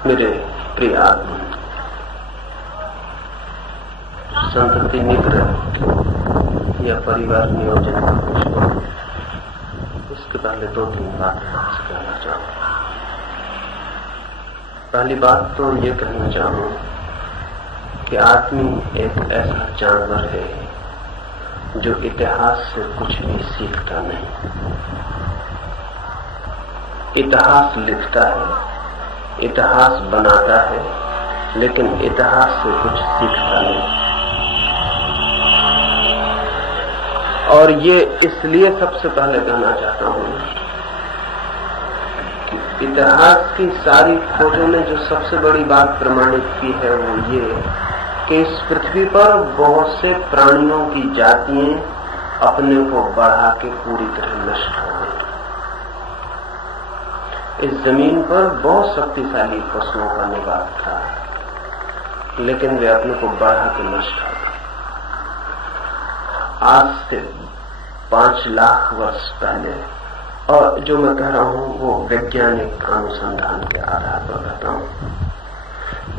मेरे प्रिय आत्मा, संतति निग्रह या परिवार नियोजन का कुछ इसके पहले 2-3 बातें आपसे कहना चाहूँ। पहली बात तो ये कहना चाहूँ कि आदमी एक ऐसा जानवर है जो इतिहास से कुछ भी सीखता नहीं। इतिहास लिखता है, इतिहास बनाता है, लेकिन इतिहास से कुछ सीखता नहीं। और ये इसलिए सबसे पहले कहना चाहता हूं कि इतिहास की सारी खोजों ने जो सबसे बड़ी बात प्रमाणित की है वो ये कि इस पृथ्वी पर बहुत से प्राणियों की जातियां अपने को बढ़ा के पूरी तरह नष्ट हो गई। इस जमीन पर बहुत शक्तिशाली पशुओं का निवास था, लेकिन वे अपने को बढ़ा के नष्ट हो गए। आज से 5 लाख वर्ष पहले, और जो मैं कह रहा हूं वो वैज्ञानिक अनुसंधान के आधार पर कहता हूं,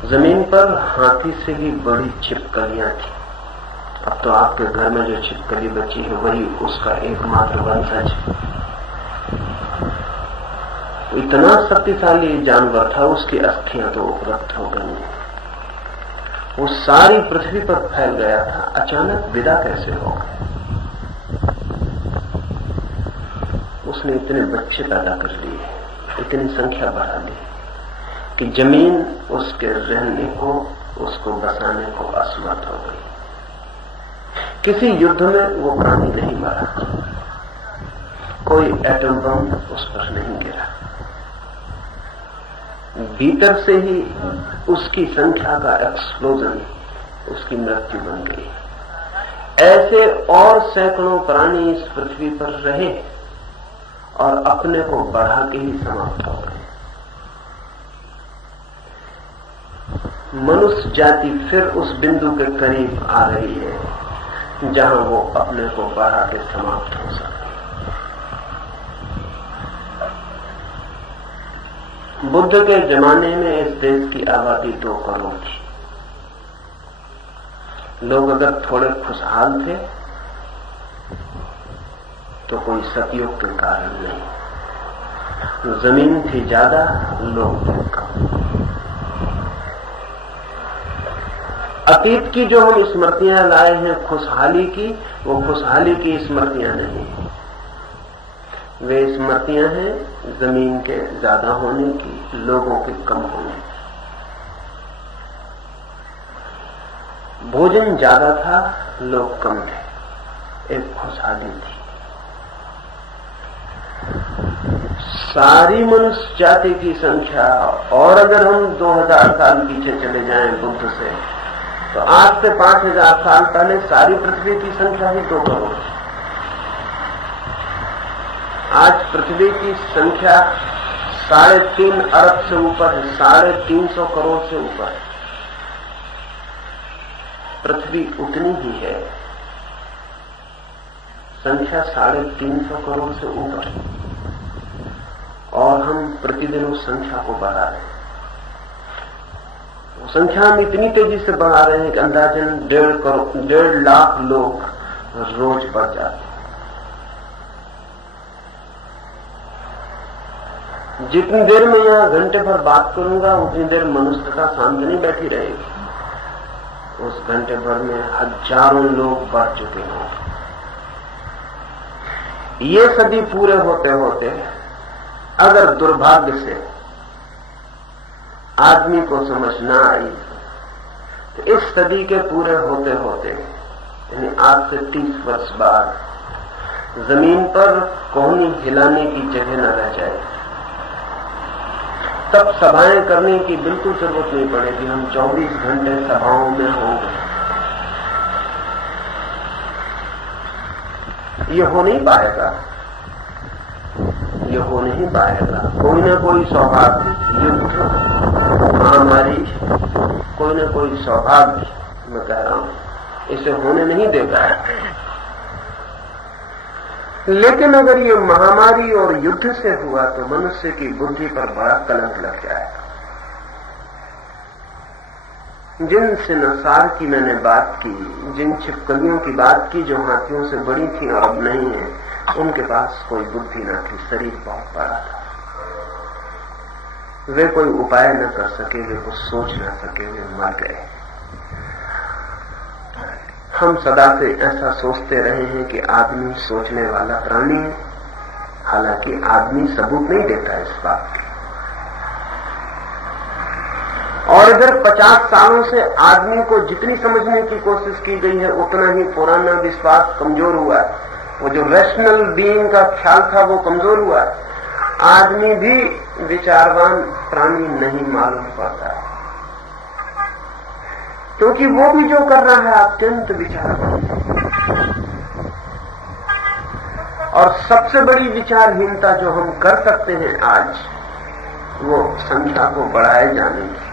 जमीन पर हाथी से भी बड़ी छिपकलियां थी। अब तो आपके घर में जो छिपकली बची है वही उसका एकमात्र वंशज है। इतना शक्तिशाली जानवर था, उसकी अस्थियां तो उपलब्ध हो गई। वो सारी पृथ्वी पर फैल गया था, अचानक विदा कैसे हो गए? उसने इतने बच्चे पैदा कर लिए, इतनी संख्या बढ़ा ली कि जमीन उसके रहने को, उसको बसाने को असमर्थ हो गई। किसी युद्ध में वो प्राणी नहीं मरा, कोई एटम बम उस पर नहीं गिरा। भीतर से ही उसकी संख्या का एक्सप्लोजन उसकी मृत्यु बन गई। ऐसे और सैकड़ों प्राणी इस पृथ्वी पर रहे और अपने को बढ़ा के ही समाप्त हो गए। मनुष्य जाति फिर उस बिंदु के करीब आ रही है जहां वो अपने को बढ़ा के समाप्त हो सके। बुद्ध के जमाने में इस देश की आबादी 2 करोड़ थी। लोग अगर थोड़े खुशहाल थे तो कोई सतयुग के कारण नहीं। जमीन थी ज्यादा, लोग थे कम। अतीत की जो हम स्मृतियां लाए हैं खुशहाली की, वो खुशहाली की स्मृतियां नहीं, वे स्मृतियां हैं जमीन के ज्यादा होने की, लोगों के कम होने की। भोजन ज्यादा था, लोग कम थे, एक खुशहाली थी। सारी मनुष्य जाति की संख्या, और अगर हम 2000 साल पीछे चले जाएं बुद्ध से, तो आज से 5000 साल पहले सारी पृथ्वी की संख्या ही 2 करोड़। आज पृथ्वी की संख्या 3.5 अरब से ऊपर है, 350 करोड़ से ऊपर। पृथ्वी उतनी ही है, संख्या 350 करोड़ से ऊपर, और हम प्रतिदिन उस संख्या को बढ़ा रहे हैं। वो संख्या हम इतनी तेजी से बढ़ा रहे हैं कि अंदाजन 1.5 लाख लोग रोज बढ़ जाते हैं। जितनी देर में यहां घंटे भर बात करूंगा उतनी देर मनुष्यता शांत नहीं बैठी रहेगी। उस घंटे भर में हजारों लोग बढ़ चुके हों। ये सदी पूरे होते होते अगर दुर्भाग्य से आदमी को समझ ना आई तो इस सदी के पूरे होते होते, यानी आज से 30 वर्ष बाद जमीन पर कोहनी हिलाने की जगह न रह जाए। तब सभाएं करने की बिल्कुल जरूरत नहीं पड़ेगी, हम 24 घंटे सभाओं में होंगे। ये हो नहीं पाएगा, ये हो नहीं पाएगा। कोई ना कोई सौभाग्य, युद्ध, महामारी, कोई ना कोई सौभाग्य, मैं कह रहा हूं, इसे होने नहीं देगा। लेकिन अगर ये महामारी और युद्ध से हुआ तो मनुष्य की बुद्धि पर बड़ा कलंक लग जाएगा। जिन सिनसार की मैंने बात की, जिन छिपकलियों की बात की जो हाथियों से बड़ी थी और अब नहीं है, उनके पास कोई बुद्धि न थी, शरीर बहुत बड़ा था। वे कोई उपाय न कर सके, वे कुछ सोच न सके, वे मर गए। हम सदा से ऐसा सोचते रहे हैं कि आदमी सोचने वाला प्राणी है, हालांकि आदमी सबूत नहीं देता इस बात की। और इधर 50 सालों से आदमी को जितनी समझने की कोशिश की गई है उतना ही पुराना विश्वास कमजोर हुआ है। वो जो रैशनल बीइंग का ख्याल था वो कमजोर हुआ है। आदमी भी विचारवान प्राणी नहीं मालूम पड़ता है, क्योंकि वो भी जो कर रहा है अत्यंत विचारवान है। और सबसे बड़ी विचारहीनता जो हम कर सकते हैं आज, वो संख्या को बढ़ाए जाने की।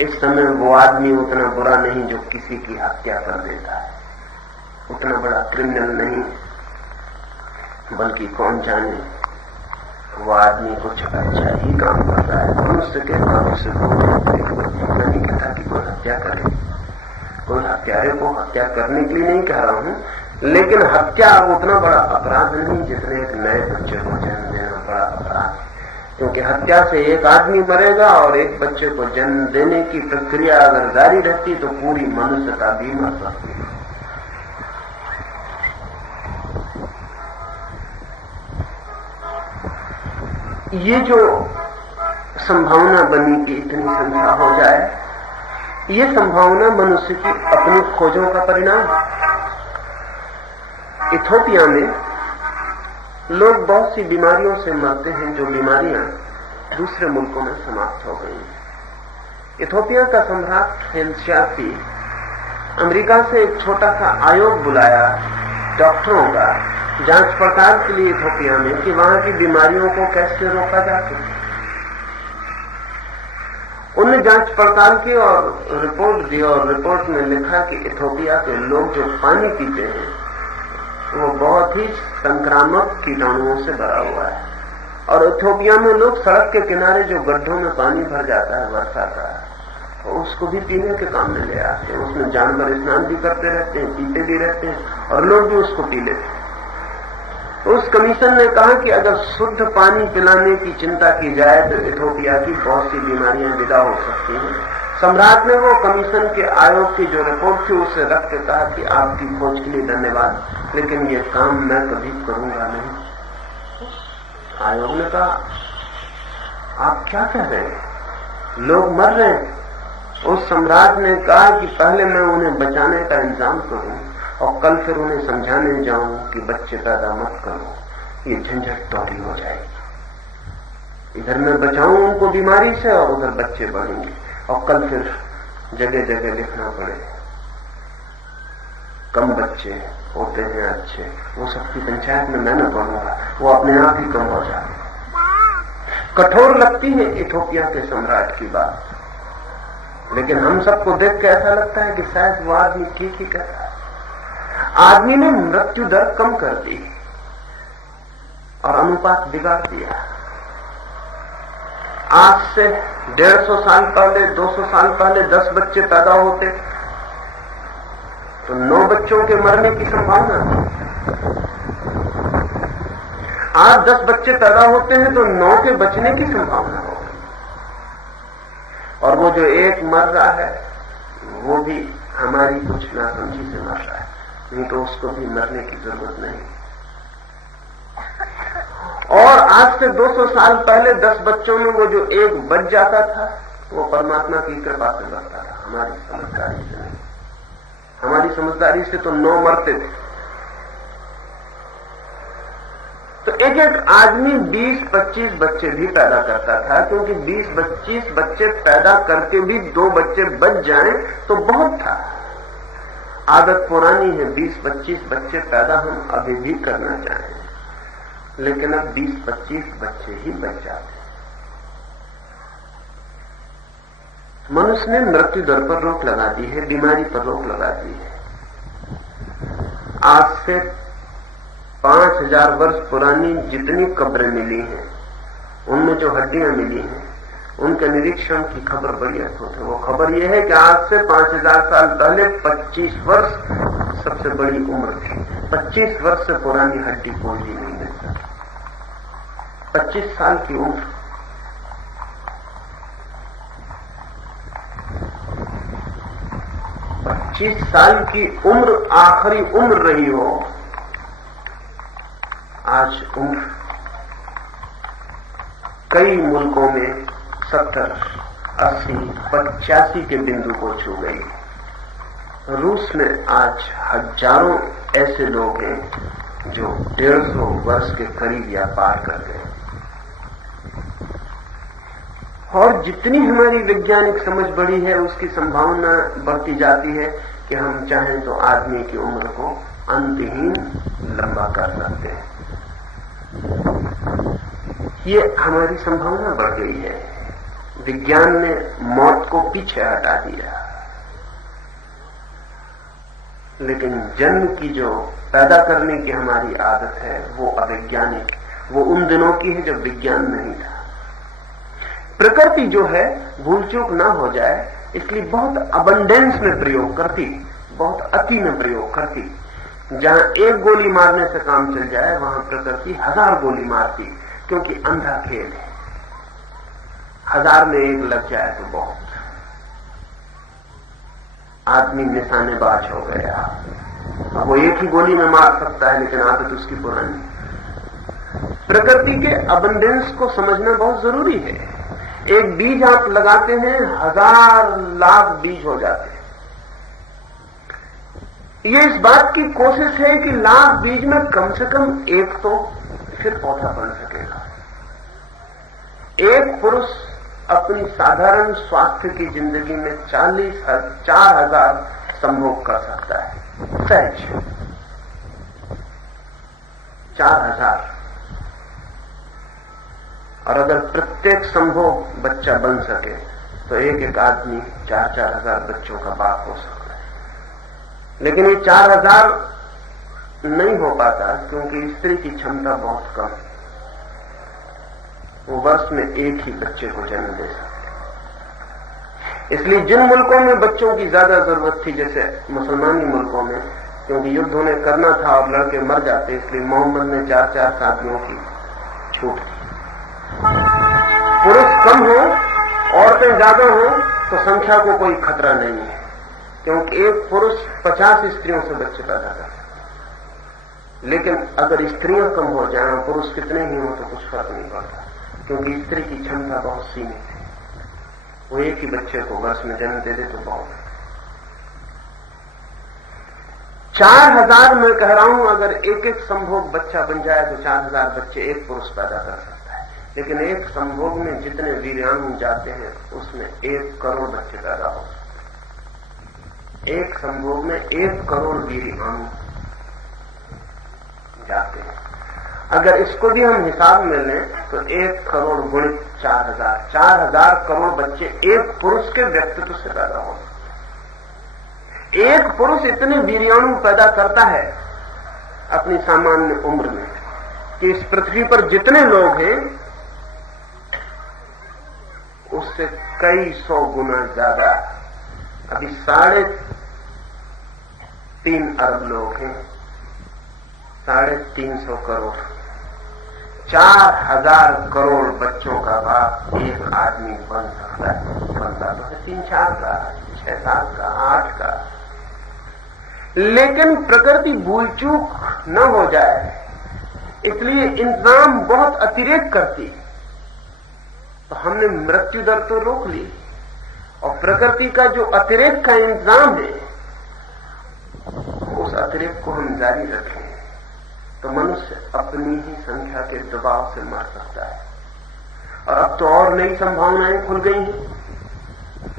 इस समय वो आदमी उतना बुरा नहीं जो किसी की हत्या कर देता है, उतना बड़ा क्रिमिनल नहीं, बल्कि कौन जाने वो आदमी कुछ अच्छा ही काम कर रहा है। मनुष्य के मनुष्य को नहीं कहता कि कोई हत्या करे, कोई हत्यारे को हत्या करने के लिए नहीं कह रहा हूं, लेकिन हत्या उतना बड़ा अपराध नहीं जितने एक नए बच्चे को जन्म देना बड़ा अपराध है। क्योंकि हत्या से एक आदमी मरेगा और एक बच्चे को जन्म देने की प्रक्रिया अगर जारी रहती तो पूरी मनुष्यता भी मर सकती है। ये जो संभावना बनी कि इतनी संख्या हो जाए, ये संभावना मनुष्य की अपनी खोजों का परिणाम है। इथोपिया में लोग बहुत सी बीमारियों से मरते हैं जो बीमारियां दूसरे मुल्कों में समाप्त हो गई हैं। इथोपिया का सम्राट हेलशासी अमेरिका से एक छोटा सा आयोग बुलाया डॉक्टरों का जांच पड़ताल के लिए इथोपिया में कि वहां की बीमारियों को कैसे रोका जा सके। उन्होंने जांच पड़ताल की और रिपोर्ट दी, और रिपोर्ट में लिखा कि इथोपिया के लोग जो पानी पीते हैं वो बहुत ही संक्रामक कीटाणुओं से भरा हुआ है। और इथोपिया में लोग सड़क के किनारे जो गड्ढों में पानी भर जाता है वर्षा का, तो उसको भी पीने के काम में ले आते हैं। उसमें जानवर स्नान भी करते रहते हैं, पीते भी रहते हैं और लोग भी उसको पी लेते हैं। तो उस कमीशन ने कहा कि अगर शुद्ध पानी पिलाने की चिंता की जाए तो इथोपिया की बहुत सी बीमारियां विदा हो सकती हैं। सम्राट ने वो कमीशन के आयोग की जो रिपोर्ट थी उसे रख के कहा कि आपकी खोज के लिए धन्यवाद, लेकिन ये काम मैं कभी करूंगा नहीं। आयोग ने कहा आप क्या कह रहे हैं, लोग मर रहे हैं। उस सम्राट ने कहा कि पहले मैं उन्हें बचाने का इंतजाम करूं और कल फिर उन्हें समझाने जाऊं कि बच्चे पैदा मत करो, ये झंझट दोहरी हो जाएगी। इधर मैं बचाऊं उनको बीमारी से और उधर बच्चे बढ़ेंगे, और कल फिर जगह जगह लिखना पड़े कम बच्चे होते हैं अच्छे, वो सबकी पंचायत में मैं न पढ़ूंगा, वो अपने आप ही कम हो जाए। कठोर लगती है इथोपिया के सम्राट की बात, लेकिन हम सबको देख के ऐसा लगता है कि शायद वो आदमी ठीक ही कर रहा है। आदमी ने मृत्यु दर कम कर दी और अनुपात बिगाड़ दिया। आज से 150 साल पहले, 200 साल पहले 10 बच्चे पैदा होते तो 9 बच्चों के मरने की संभावना थी। आज 10 बच्चे पैदा होते हैं तो 9 के बचने की संभावना हो गई। और वो जो एक मर रहा है वो भी हमारी कुछ नासमझी से मर रहा है, नहीं तो उसको भी मरने की जरूरत नहीं। और आज से 200 साल पहले 10 बच्चों में वो जो एक बच जाता था वो परमात्मा की कृपा से बचता था, हमारी समझदारी से नहीं। हमारी समझदारी से तो 9 मरते थे। तो एक एक आदमी 20-25 बच्चे भी पैदा करता था, क्योंकि 20-25 बच्चे पैदा करके भी 2 बच्चे बच जाएं तो बहुत था। आदत पुरानी है, 20-25 बच्चे पैदा हम अभी भी करना चाहें, लेकिन अब 20-25 बच्चे ही बच जाते। मनुष्य ने मृत्यु दर पर रोक लगा दी है, बीमारी पर रोक लगा दी है। आज से 5000 वर्ष पुरानी जितनी कब्रें मिली हैं उनमें जो हड्डियां मिली हैं उनके निरीक्षण की खबर बड़ी अद्भुत है। वो खबर ये है कि आज से 5000 साल पहले 25 वर्ष सबसे बड़ी उम्र थी। 25 वर्ष से पुरानी हड्डी कोई भी नहीं मिल सकती। 25 साल की उम्र, पच्चीस साल की उम्र आखिरी उम्र रही हो, आज उम्र कई मुल्कों में 70, 80, 85 के बिंदु को छू गई। रूस में आज हजारों ऐसे लोग हैं जो 150 वर्ष के करीब या पार कर गए। और जितनी हमारी वैज्ञानिक समझ बढ़ी है, उसकी संभावना बढ़ती जाती है कि हम चाहें तो आदमी की उम्र को अंतहीन लंबा कर सकते हैं। ये हमारी संभावना बढ़ गई है। विज्ञान ने मौत को पीछे हटा दिया, लेकिन जन्म की जो पैदा करने की हमारी आदत है वो अवैज्ञानिक, वो उन दिनों की है जब विज्ञान नहीं था। प्रकृति जो है भूल चूक ना हो जाए इसलिए बहुत अबंडेंस में प्रयोग करती, बहुत अति में प्रयोग करती। जहां एक गोली मारने से काम चल जाए वहां प्रकृति 1000 गोली मारती, क्योंकि अंधा खेल है। 1000 में एक लग जाए तो बहुत, आदमी निशानेबाज हो गया। अब वो एक ही गोली में मार सकता है, लेकिन आदत उसकी पुरानी। प्रकृति के अबंडेंस को समझना बहुत जरूरी है। एक बीज आप लगाते हैं, 1000 लाख बीज हो जाते हैं। ये इस बात की कोशिश है कि लाख बीज में कम से कम एक तो फिर पौधा बन सकेगा। एक पुरुष अपनी साधारण स्वास्थ्य की जिंदगी में 4,000 संभोग कर सकता है, सहज 4000। और अगर प्रत्येक संभोग बच्चा बन सके तो एक आदमी 4,000 बच्चों का बाप हो सकता है। लेकिन ये 4000 नहीं हो पाता, क्योंकि स्त्री की क्षमता बहुत कम है। वो वर्ष में एक ही बच्चे को जन्म दे सकते। इसलिए जिन मुल्कों में बच्चों की ज्यादा जरूरत थी, जैसे मुसलमानी मुल्कों में, क्योंकि युद्ध उन्हें करना था और लड़के मर जाते, इसलिए मोहम्मद ने 4-4 शादियों की छूट दी। पुरुष कम हो, औरतें ज्यादा हो तो संख्या को कोई खतरा नहीं है, क्योंकि एक पुरुष 50 स्त्रियों से बच्चे पैदा कर सकता है। लेकिन अगर स्त्रियां कम हो जाएं, पुरुष कितने ही हो तो कुछ फर्क नहीं पड़ता, क्योंकि स्त्री की क्षमता बहुत सीमित है। वो एक ही बच्चे को वर्ष में जन्म दे दे तो बहुत है। 4000 मैं कह रहा हूं, अगर एक संभोग बच्चा बन जाए तो 4000 बच्चे एक पुरुष पैदा कर सकता है। लेकिन एक संभोग में जितने वीर्याणु जाते हैं उसमें 1 करोड़ बच्चे पैदा हो सकते हैं। एक संभोग में 1 करोड़ वीर्याणु जाते हैं। अगर इसको भी हम हिसाब में लें तो 1 करोड़ गुणित 4000, 4000 करोड़ बच्चे एक पुरुष के व्यक्तित्व से पैदा हो सकते हैं। एक पुरुष इतने वीर्याणु पैदा करता है अपनी सामान्य उम्र में कि इस पृथ्वी पर जितने लोग हैं उससे कई 100 गुना ज्यादा। अभी 3.5 अरब लोग हैं, 350 करोड़, 4000 करोड़ बच्चों का बाप एक आदमी बन सकता है। बनता तो है 3-4 का, 6-7 का, 8 का। लेकिन प्रकृति भूल चूक न हो जाए इसलिए इंतजाम बहुत अतिरेक करती, तो हमने मृत्यु दर तो रोक ली। और प्रकृति का जो अतिरेक का इंतजाम है, उस अतिरेक को हम जारी रखें तो मनुष्य अपनी ही संख्या के दबाव से मर सकता है। और अब तो और नई संभावनाएं खुल गई हैं।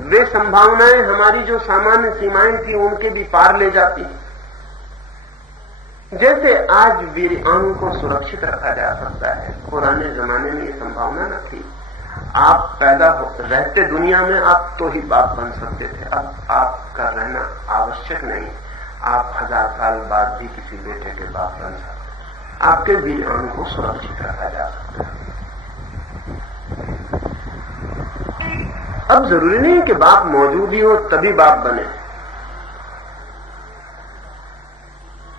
वे संभावनाएं हमारी जो सामान्य सीमाएं थी उनके भी पार ले जाती हैं। जैसे आज वीर्याणु को सुरक्षित रखा जा सकता है, पुराने जमाने में ये संभावना न थी। आप पैदा रहते दुनिया में आप तो ही बाप बन सकते थे, अब आपका रहना आवश्यक नहीं। आप 1000 साल बाद भी किसी बेटे के बाप बन सकते। आपके वीर्याणु को सुरक्षित रखा जा सकता है। अब जरूरी नहीं कि बाप मौजूद ही हो तभी बाप बने।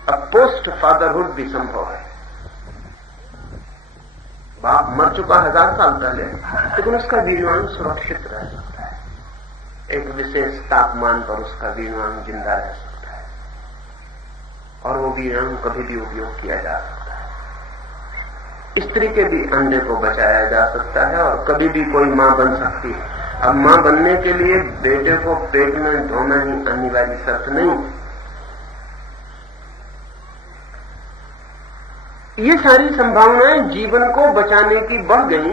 अब पोस्ट फादरहुड भी संभव है। बाप मर चुका 1000 साल पहले, लेकिन उसका वीर्याणु सुरक्षित रह सकता है। एक विशेष तापमान पर उसका वीर्याणु जिंदा रह सकता है और वो वीर्याणु कभी भी उपयोग किया जा सकता है। स्त्री के भी अंडे को बचाया जा सकता है और कभी भी कोई मां बन सकती है। अब मां बनने के लिए बेटे को पेट में ढोना ही अनिवार्य शर्त नहीं। ये सारी संभावनाएं जीवन को बचाने की बढ़ गई,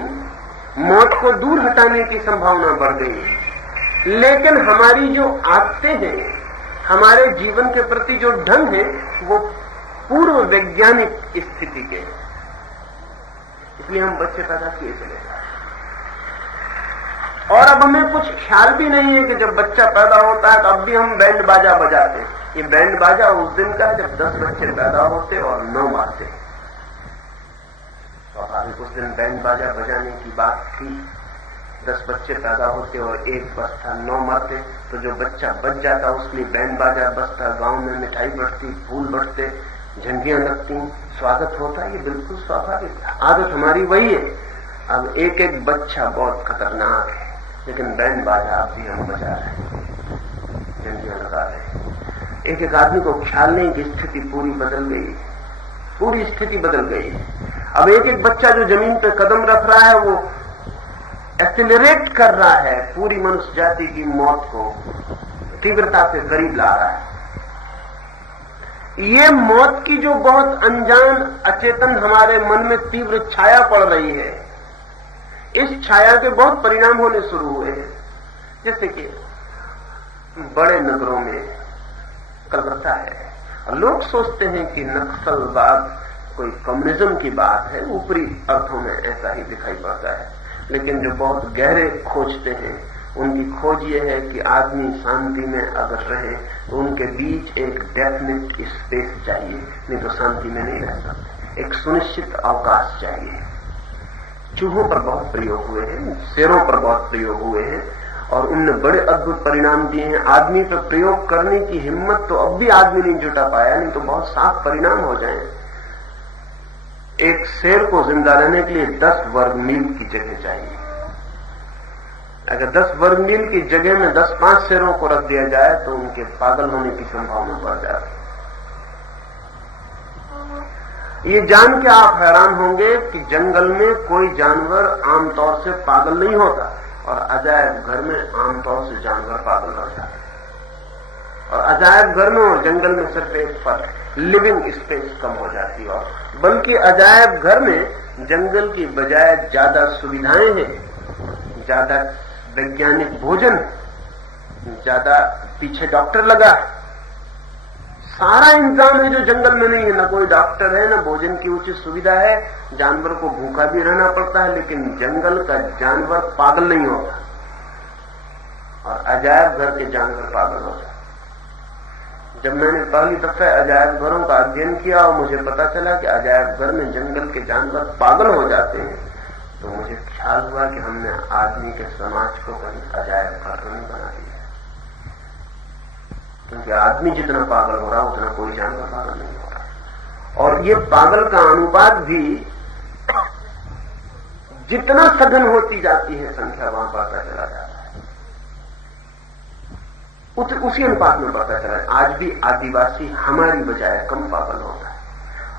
मौत को दूर हटाने की संभावना बढ़ गई। लेकिन हमारी जो आदतें हैं, हमारे जीवन के प्रति जो ढंग है, वो पूर्व वैज्ञानिक स्थिति के हैं। इसलिए हम बच्चे पैदा किए चले जाते और अब हमें कुछ ख्याल भी नहीं है कि जब बच्चा पैदा होता है तो अब भी हम बैंड बाजा बजाते हैं। ये बैंड बाजा उस दिन का है जब 10 बच्चे पैदा होते और 9 मारते। स्वाभाविक उस दिन बैंड बाजा बजाने की बात थी। 10 बच्चे पैदा होते और 1 बचता, 9 मरते। तो जो बच्चा बच जाता उसके लिए बैंड बाजा बजता, गांव में मिठाई बंटती, फूल बंटते, झंडियां लगती, स्वागत होता। ये बिल्कुल स्वाभाविक आदत हमारी वही है। अब एक एक बच्चा बहुत खतरनाक है, लेकिन बैंड बाजा अब भी हम बजा रहे हैं, झंडियां लगा रहे हैं। एक एक आदमी को ख्याल नहीं कि स्थिति पूरी बदल गई, पूरी स्थिति बदल गई। अब एक एक बच्चा जो जमीन पे कदम रख रहा है वो एक्सेलरेट कर रहा है, पूरी मनुष्य जाति की मौत को तीव्रता से करीब ला रहा है। ये मौत की जो बहुत अनजान अचेतन हमारे मन में तीव्र छाया पड़ रही है, इस छाया के बहुत परिणाम होने शुरू हुए हैं। जैसे कि बड़े नगरों में कलकत्ता है, और लोग सोचते हैं कि नक्सलवाद कोई कम्युनिज्म की बात है, ऊपरी अर्थों में ऐसा ही दिखाई पड़ता है। लेकिन जो बहुत गहरे खोजते हैं उनकी खोज ये है कि आदमी शांति में अगर रहे तो उनके बीच एक डेफिनेट स्पेस चाहिए, नहीं तो शांति में नहीं रह सकते। एक सुनिश्चित अवकाश चाहिए। चूहों पर बहुत प्रयोग हुए हैं, शेरों पर बहुत प्रयोग हुए हैं और उनने बड़े अद्भुत परिणाम दिए हैं। आदमी पर प्रयोग करने की हिम्मत तो अब भी आदमी नहीं जुटा पाया, नहीं तो बहुत साफ परिणाम हो जाए। एक शेर को जिंदा रहने के लिए 10 वर्ग मील की जगह चाहिए। अगर 10 वर्ग मील की जगह में 10-5 शेरों को रख दिया जाए तो उनके पागल होने की संभावना बढ़ जाती है। ये जान के आप हैरान होंगे कि जंगल में कोई जानवर आमतौर से पागल नहीं होता और अजायब घर में आमतौर से जानवर पागल हो जाते हैं। और अजायब घर में और जंगल में सिर्फ एक फर्क, लिविंग स्पेस कम हो जाती है। और बल्कि अजायब घर में जंगल की बजाय ज्यादा सुविधाएं हैं, ज्यादा वैज्ञानिक भोजन, ज्यादा पीछे डॉक्टर लगा, सारा इंतजाम है जो जंगल में नहीं है। ना कोई डॉक्टर है, ना भोजन की उचित सुविधा है, जानवर को भूखा भी रहना पड़ता है, लेकिन जंगल का जानवर पागल नहीं होता और अजायब घर के जानवर पागल होता। जब मैंने पहली दफे अजायब घरों का अध्ययन किया और मुझे पता चला कि अजायब घर में जंगल के जानवर पागल हो जाते हैं, तो मुझे ख्याल हुआ कि हमने आदमी के समाज को कहीं अजायब घर नहीं बना दिया। क्योंकि आदमी जितना पागल हो रहा उतना कोई जानवर पागल नहीं हो रहा। और ये पागल का अनुपात भी जितना सघन होती जाती है संख्या, वहां बढ़ता चला जाता है, उसी अनुपात में बढ़ता चला है। आज भी आदिवासी हमारी बजाय कम पागल होता है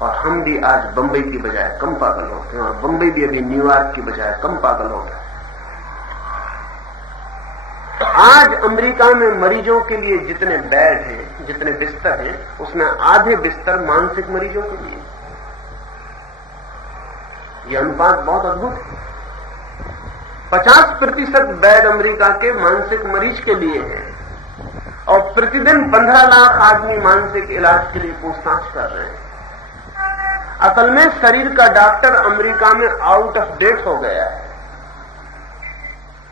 और हम भी आज बंबई की बजाय कम पागल होते हैं और बंबई भी अभी न्यूयॉर्क की बजाय कम पागल होता है। आज अमेरिका में मरीजों के लिए जितने बेड हैं, जितने बिस्तर हैं, उसमें आधे बिस्तर मानसिक मरीजों के लिए। यह अनुपात बहुत अद्भुत है। 50% बेड अमेरिका के मानसिक मरीज के लिए है और प्रतिदिन 15 लाख आदमी मानसिक इलाज के लिए पूछताछ कर रहे हैं। असल में शरीर का डॉक्टर अमेरिका में आउट ऑफ डेट हो गया है।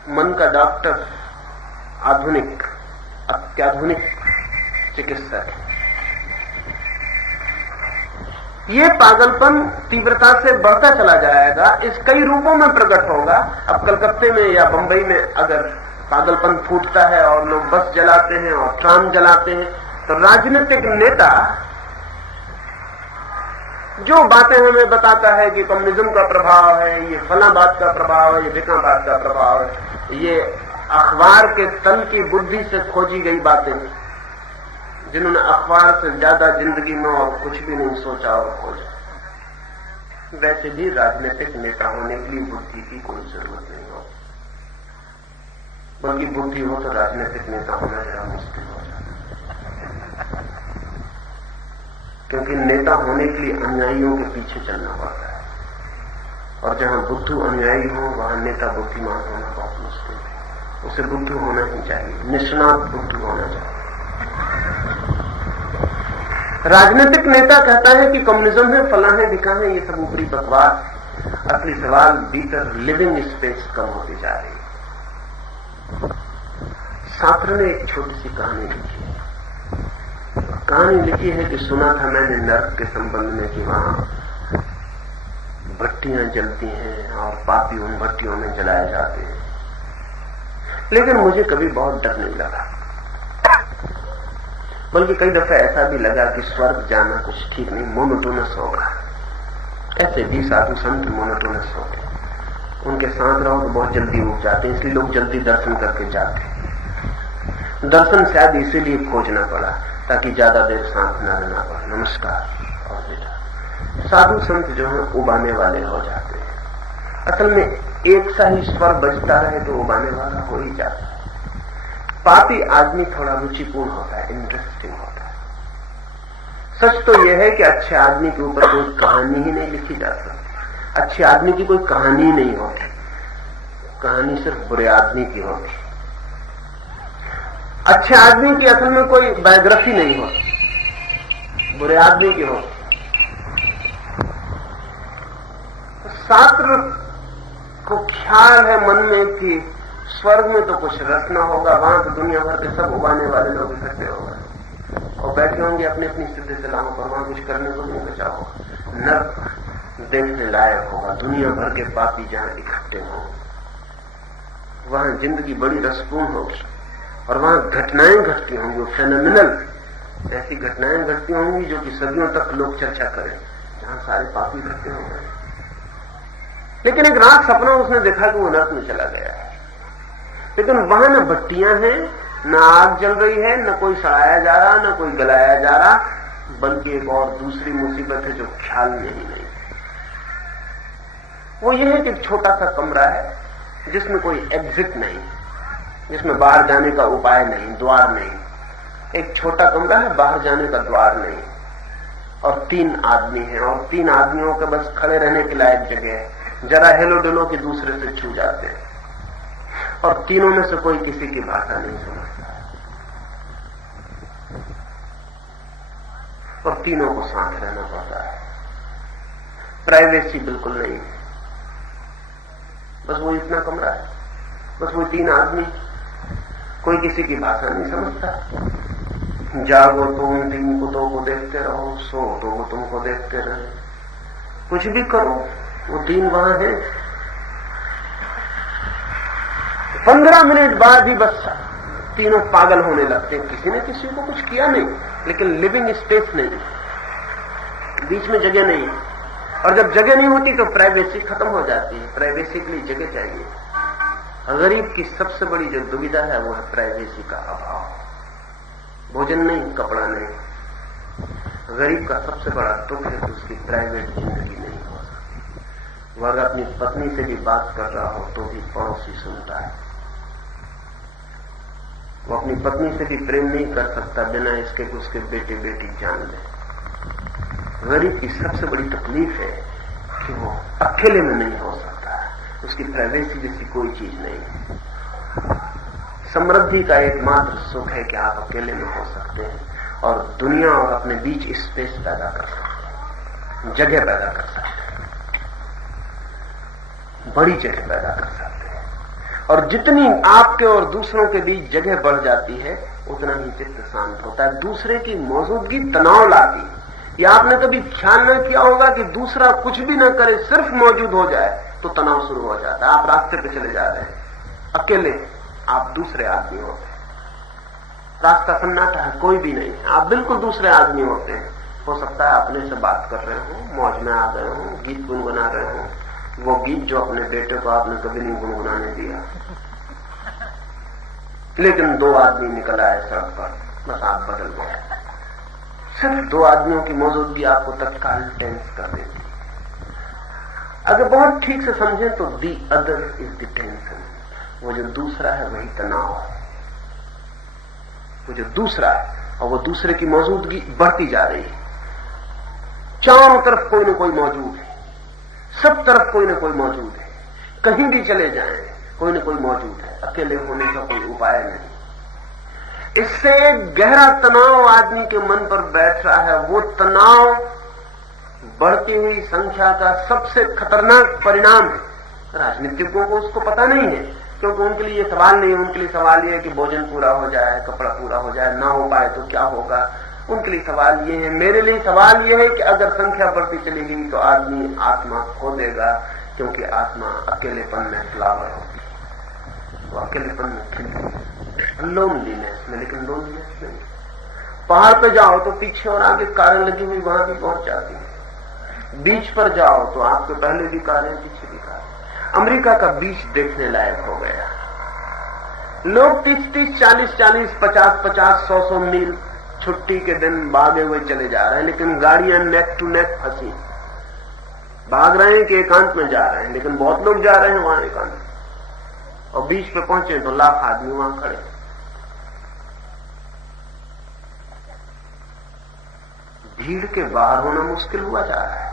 मन का डॉक्टर आधुनिक, अत्याधुनिक चिकित्सक है। ये पागलपन तीव्रता से बढ़ता चला जाएगा, इस कई रूपों में प्रकट होगा। अब कलकत्ते में या बंबई में अगर पागलपन फूटता है और लोग बस जलाते हैं और ट्राम जलाते हैं। तो राजनीतिक नेता जो बातें हमें बताता है कि कम्युनिज्म का प्रभाव है, ये फला बात का प्रभाव है, ये ढिका बात का प्रभाव है, ये अखबार के तल की बुद्धि से खोजी गई बातें, जिन्होंने अखबार से ज्यादा जिंदगी में और कुछ भी नहीं सोचा और खोजा। वैसे भी राजनीतिक नेता होने के लिए बुद्धि की कोई जरूरत नहीं हो, बल्कि बुद्धि हो तो राजनीतिक नेता होना जरा मुश्किल हो जाता है, क्योंकि नेता होने के लिए अनुयायियों के पीछे चलना पड़ता है, और जहां बुद्धू अनुयायी हो वहां नेता बुद्धिमान होना बहुत मुश्किल है। उसे बुद्धू होना ही चाहिए, निष्णात बुद्धू होना चाहिए। राजनीतिक नेता कहता है कि कम्युनिज्म है, फला है, दिखा है, ये सब ऊपरी बकवास। असली सवाल भीतर लिविंग स्पेस कम होती जा रही है। सार्त्र ने एक छोटी सी कहानी लिखी है। कहानी लिखी है कि सुना था मैंने नर्क के संबंध में कि वहां भट्टियां जलती हैं और पापी उन भट्टियों में जलाए जाते हैं, लेकिन मुझे कभी बहुत डर नहीं लगा, बल्कि कई दफे ऐसा भी लगा कि स्वर्ग जाना कुछ ठीक नहीं, मोनोटोनस होगा। ऐसे भी साधु संत मोनोटोनस होते, उनके साथ रहो तो बहुत जल्दी उठ जाते, इसलिए लोग जल्दी दर्शन करके जाते। दर्शन शायद इसीलिए खोजना पड़ा ताकि ज्यादा देर साथ न रहना पड़ा। नमस्कार और बेटा। साधु संत जो है उबाने वाले हो जाते हैं। असल में एक सा ही स्वर बजता रहे तो उबाने वाला हो ही जाता है। पापी आदमी थोड़ा रुचिपूर्ण होता है, इंटरेस्टिंग होता है। सच तो यह है कि अच्छे आदमी के ऊपर कोई कहानी ही नहीं लिखी जा सकती। अच्छे आदमी की कोई कहानी ही नहीं होती, कहानी सिर्फ बुरे आदमी की होती। अच्छे आदमी की असल में कोई बायोग्राफी नहीं होती, बुरे आदमी की होती। सार्त्र को ख्याल है मन में कि स्वर्ग में तो कुछ रचना होगा, वहां तो दुनिया भर के सब उबाने वाले लोग इकट्ठे होंगे और बैठे होंगे अपनी अपनी सिद्धि सलाहों पर, वहां कुछ करने को नहीं बचा होगा। नर्क देखने लायक होगा, दुनिया भर के पापी जहां इकट्ठे हों, वहां जिंदगी बड़ी रसपूर्ण होगी और वहां घटनाएं घटती होंगी, फेनोमिनल ऐसी घटनाएं घटती होंगी जो कि सदियों तक लोग चर्चा करें, जहां सारे पापी इकट्ठे हो गए। लेकिन एक रात सपना उसने देखा कि वो नर्क में चला गया है, लेकिन वहां न भट्टियां हैं, न आग जल रही है, न कोई सड़ाया जा रहा, न कोई गलाया जा रहा, बल्कि एक और दूसरी मुसीबत है जो ख्याल में ही नहीं। वो ये है कि एक छोटा सा कमरा है जिसमें कोई एग्जिट नहीं, जिसमें बाहर जाने का उपाय नहीं, द्वार नहीं। एक छोटा कमरा है, बाहर जाने का द्वार नहीं, और 3 आदमी हैं, और 3 आदमियों के बस खड़े रहने के लायक जगह है। जरा हेलो डुलो के दूसरे से छू जाते हैं, और तीनों में से कोई किसी की भाषा नहीं समझता, और तीनों को साथ रहना पड़ता है। प्राइवेसी बिल्कुल नहीं है, बस वो इतना कमरा है, बस वो 3 आदमी, कोई किसी की भाषा नहीं समझता। जागो तो उन 3 कुत्तों को देखते रहो, सो तो वो तुमको देखते रहे, कुछ भी करो वो 3 वहां है। 15 मिनट बाद ही बस तीनों पागल होने लगते हैं। किसी ने किसी को कुछ किया नहीं, लेकिन लिविंग स्पेस नहीं, बीच में जगह नहीं, और जब जगह नहीं होती तो प्राइवेसी खत्म हो जाती है। प्राइवेसी के लिए जगह चाहिए। गरीब की सबसे बड़ी जो दुविधा है वो है प्राइवेसी का अभाव। भोजन नहीं, कपड़ा नहीं। गरीब का सबसे बड़ा दुख है कि उसकी प्राइवेट जिंदगी नहीं हो सकती। वो अगर अपनी पत्नी से भी बात कर रहा हो तो भी पड़ोसी सुनता है। वो अपनी पत्नी से भी प्रेम नहीं कर सकता बिना इसके कि उसके बेटे बेटी जान ले। गरीब की सबसे बड़ी तकलीफ है कि वो अकेले में नहीं हो सकता, उसकी प्राइवेसी जैसी कोई चीज नहीं है। समृद्धि का एकमात्र सुख है कि आप अकेले में हो सकते हैं और दुनिया और अपने बीच स्पेस पैदा कर सकते हैं, जगह पैदा कर सकते हैं, बड़ी जगह पैदा कर सकते हैं। और जितनी आपके और दूसरों के बीच जगह बढ़ जाती है उतना ही चित्त शांत होता है। दूसरे की मौजूदगी तनाव लाती है। या आपने कभी ख्याल न किया होगा कि दूसरा कुछ भी न करे, सिर्फ मौजूद हो जाए तो तनाव शुरू हो जाता है। आप रास्ते पे चले जा रहे हैं, अकेले आप दूसरे आदमी होते हैं। रास्ता सन्नाटा है, कोई भी नहीं है, आप बिल्कुल दूसरे आदमी होते हैं। हो सकता है अपने से बात कर रहे हो, मौज में आ गए हो, गीत गुनगुना रहे हो, वो गीत जो अपने बेटे को आपने कभी नहीं गुनगुनाने दिया, लेकिन दो आदमी निकल आए सड़क पर, बस आप बदल गए। सिर्फ दो आदमियों की मौजूदगी आपको तत्काल टेंस कर देती। अगर बहुत ठीक से समझें तो the other is the tension, वो जो दूसरा है वही तनाव है। वो जो दूसरा है और वो दूसरे की मौजूदगी बढ़ती जा रही है। चारों तरफ कोई न कोई मौजूद है, सब तरफ कोई न कोई मौजूद है, कहीं भी चले जाएं कोई न कोई मौजूद है, अकेले होने का कोई उपाय नहीं। इससे एक गहरा तनाव आदमी के मन पर बैठ रहा है। वो तनाव बढ़ती हुई संख्या का सबसे खतरनाक परिणाम है। राजनीतिज्ञों को उसको पता नहीं है, क्योंकि उनके लिए सवाल नहीं है। उनके लिए सवाल यह है कि भोजन पूरा हो जाए, कपड़ा पूरा हो जाए, ना हो पाए तो क्या होगा। उनके लिए सवाल ये है। मेरे लिए सवाल यह है कि अगर संख्या बढ़ती चली गई तो आदमी आत्मा खो देगा, क्योंकि आत्मा अकेलेपन में फ्लावर होती है, वो अकेलेपन में खिलती है, लोनलीनेस में। लेकिन लोनलीनेस नहीं। पहाड़ पे जाओ तो पीछे और आगे कारें लगी हुई वहां भी पहुंच जाती है। बीच पर जाओ तो आपके पहले भी कारें, पीछे भी कारें। अमेरिका का बीच देखने लायक हो गया। लोग 30-30, 40-40, 50-50, 100-100 मील छुट्टी के दिन भागे हुए चले जा रहे हैं, लेकिन गाड़ियां नेक टू नेक फंसी। भाग रहे हैं कि एकांत में जा रहे हैं, लेकिन बहुत लोग जा रहे हैं वहां एकांत, और बीच पे पहुंचे तो लाख आदमी वहां खड़े। भीड़ के बाहर होना मुश्किल हुआ जा रहा है।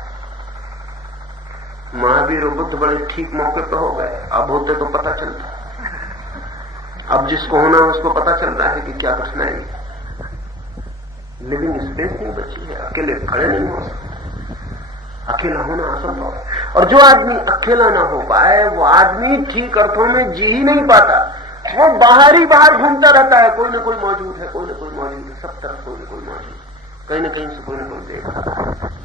महावीर और बुद्ध बड़े ठीक मौके पर हो गए। अब होते तो पता चलता। अब जिसको होना उसको पता चल रहा है कि क्या कठिनाई है। लिविंग स्पेस नहीं बची है, अकेले खड़े नहीं हो सकते, अकेला होना असंभव है। और जो आदमी अकेला ना हो पाए वो आदमी ठीक अर्थों में जी ही नहीं पाता। वो बाहर ही बाहर घूमता रहता है, कोई ना कोई मौजूद है, कोई ना कोई मौजूद है, सब तरफ कोई ना कोई मौजूद है, कहीं ना कहीं से कोई ना कोई देख रहा है।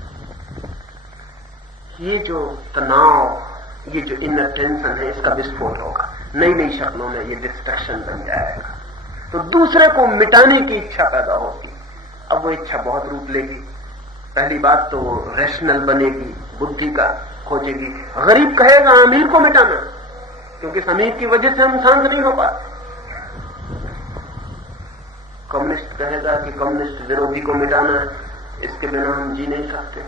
ये जो तनाव, ये जो इनर टेंशन है, इसका विस्फोट होगा। नई नई शक्लों में ये डिस्ट्रक्शन बन जाएगा। तो दूसरे को मिटाने की इच्छा पैदा होगी। अब वो इच्छा बहुत रूप लेगी। पहली बात तो वो रैशनल बनेगी, बुद्धि का खोजेगी। गरीब कहेगा अमीर को मिटाना, क्योंकि अमीर की वजह से हम शांत नहीं हो पाते। कम्युनिस्ट कहेगा कि कम्युनिस्ट विरोधी को मिटाना है, इसके बिना हम जी नहीं सकते।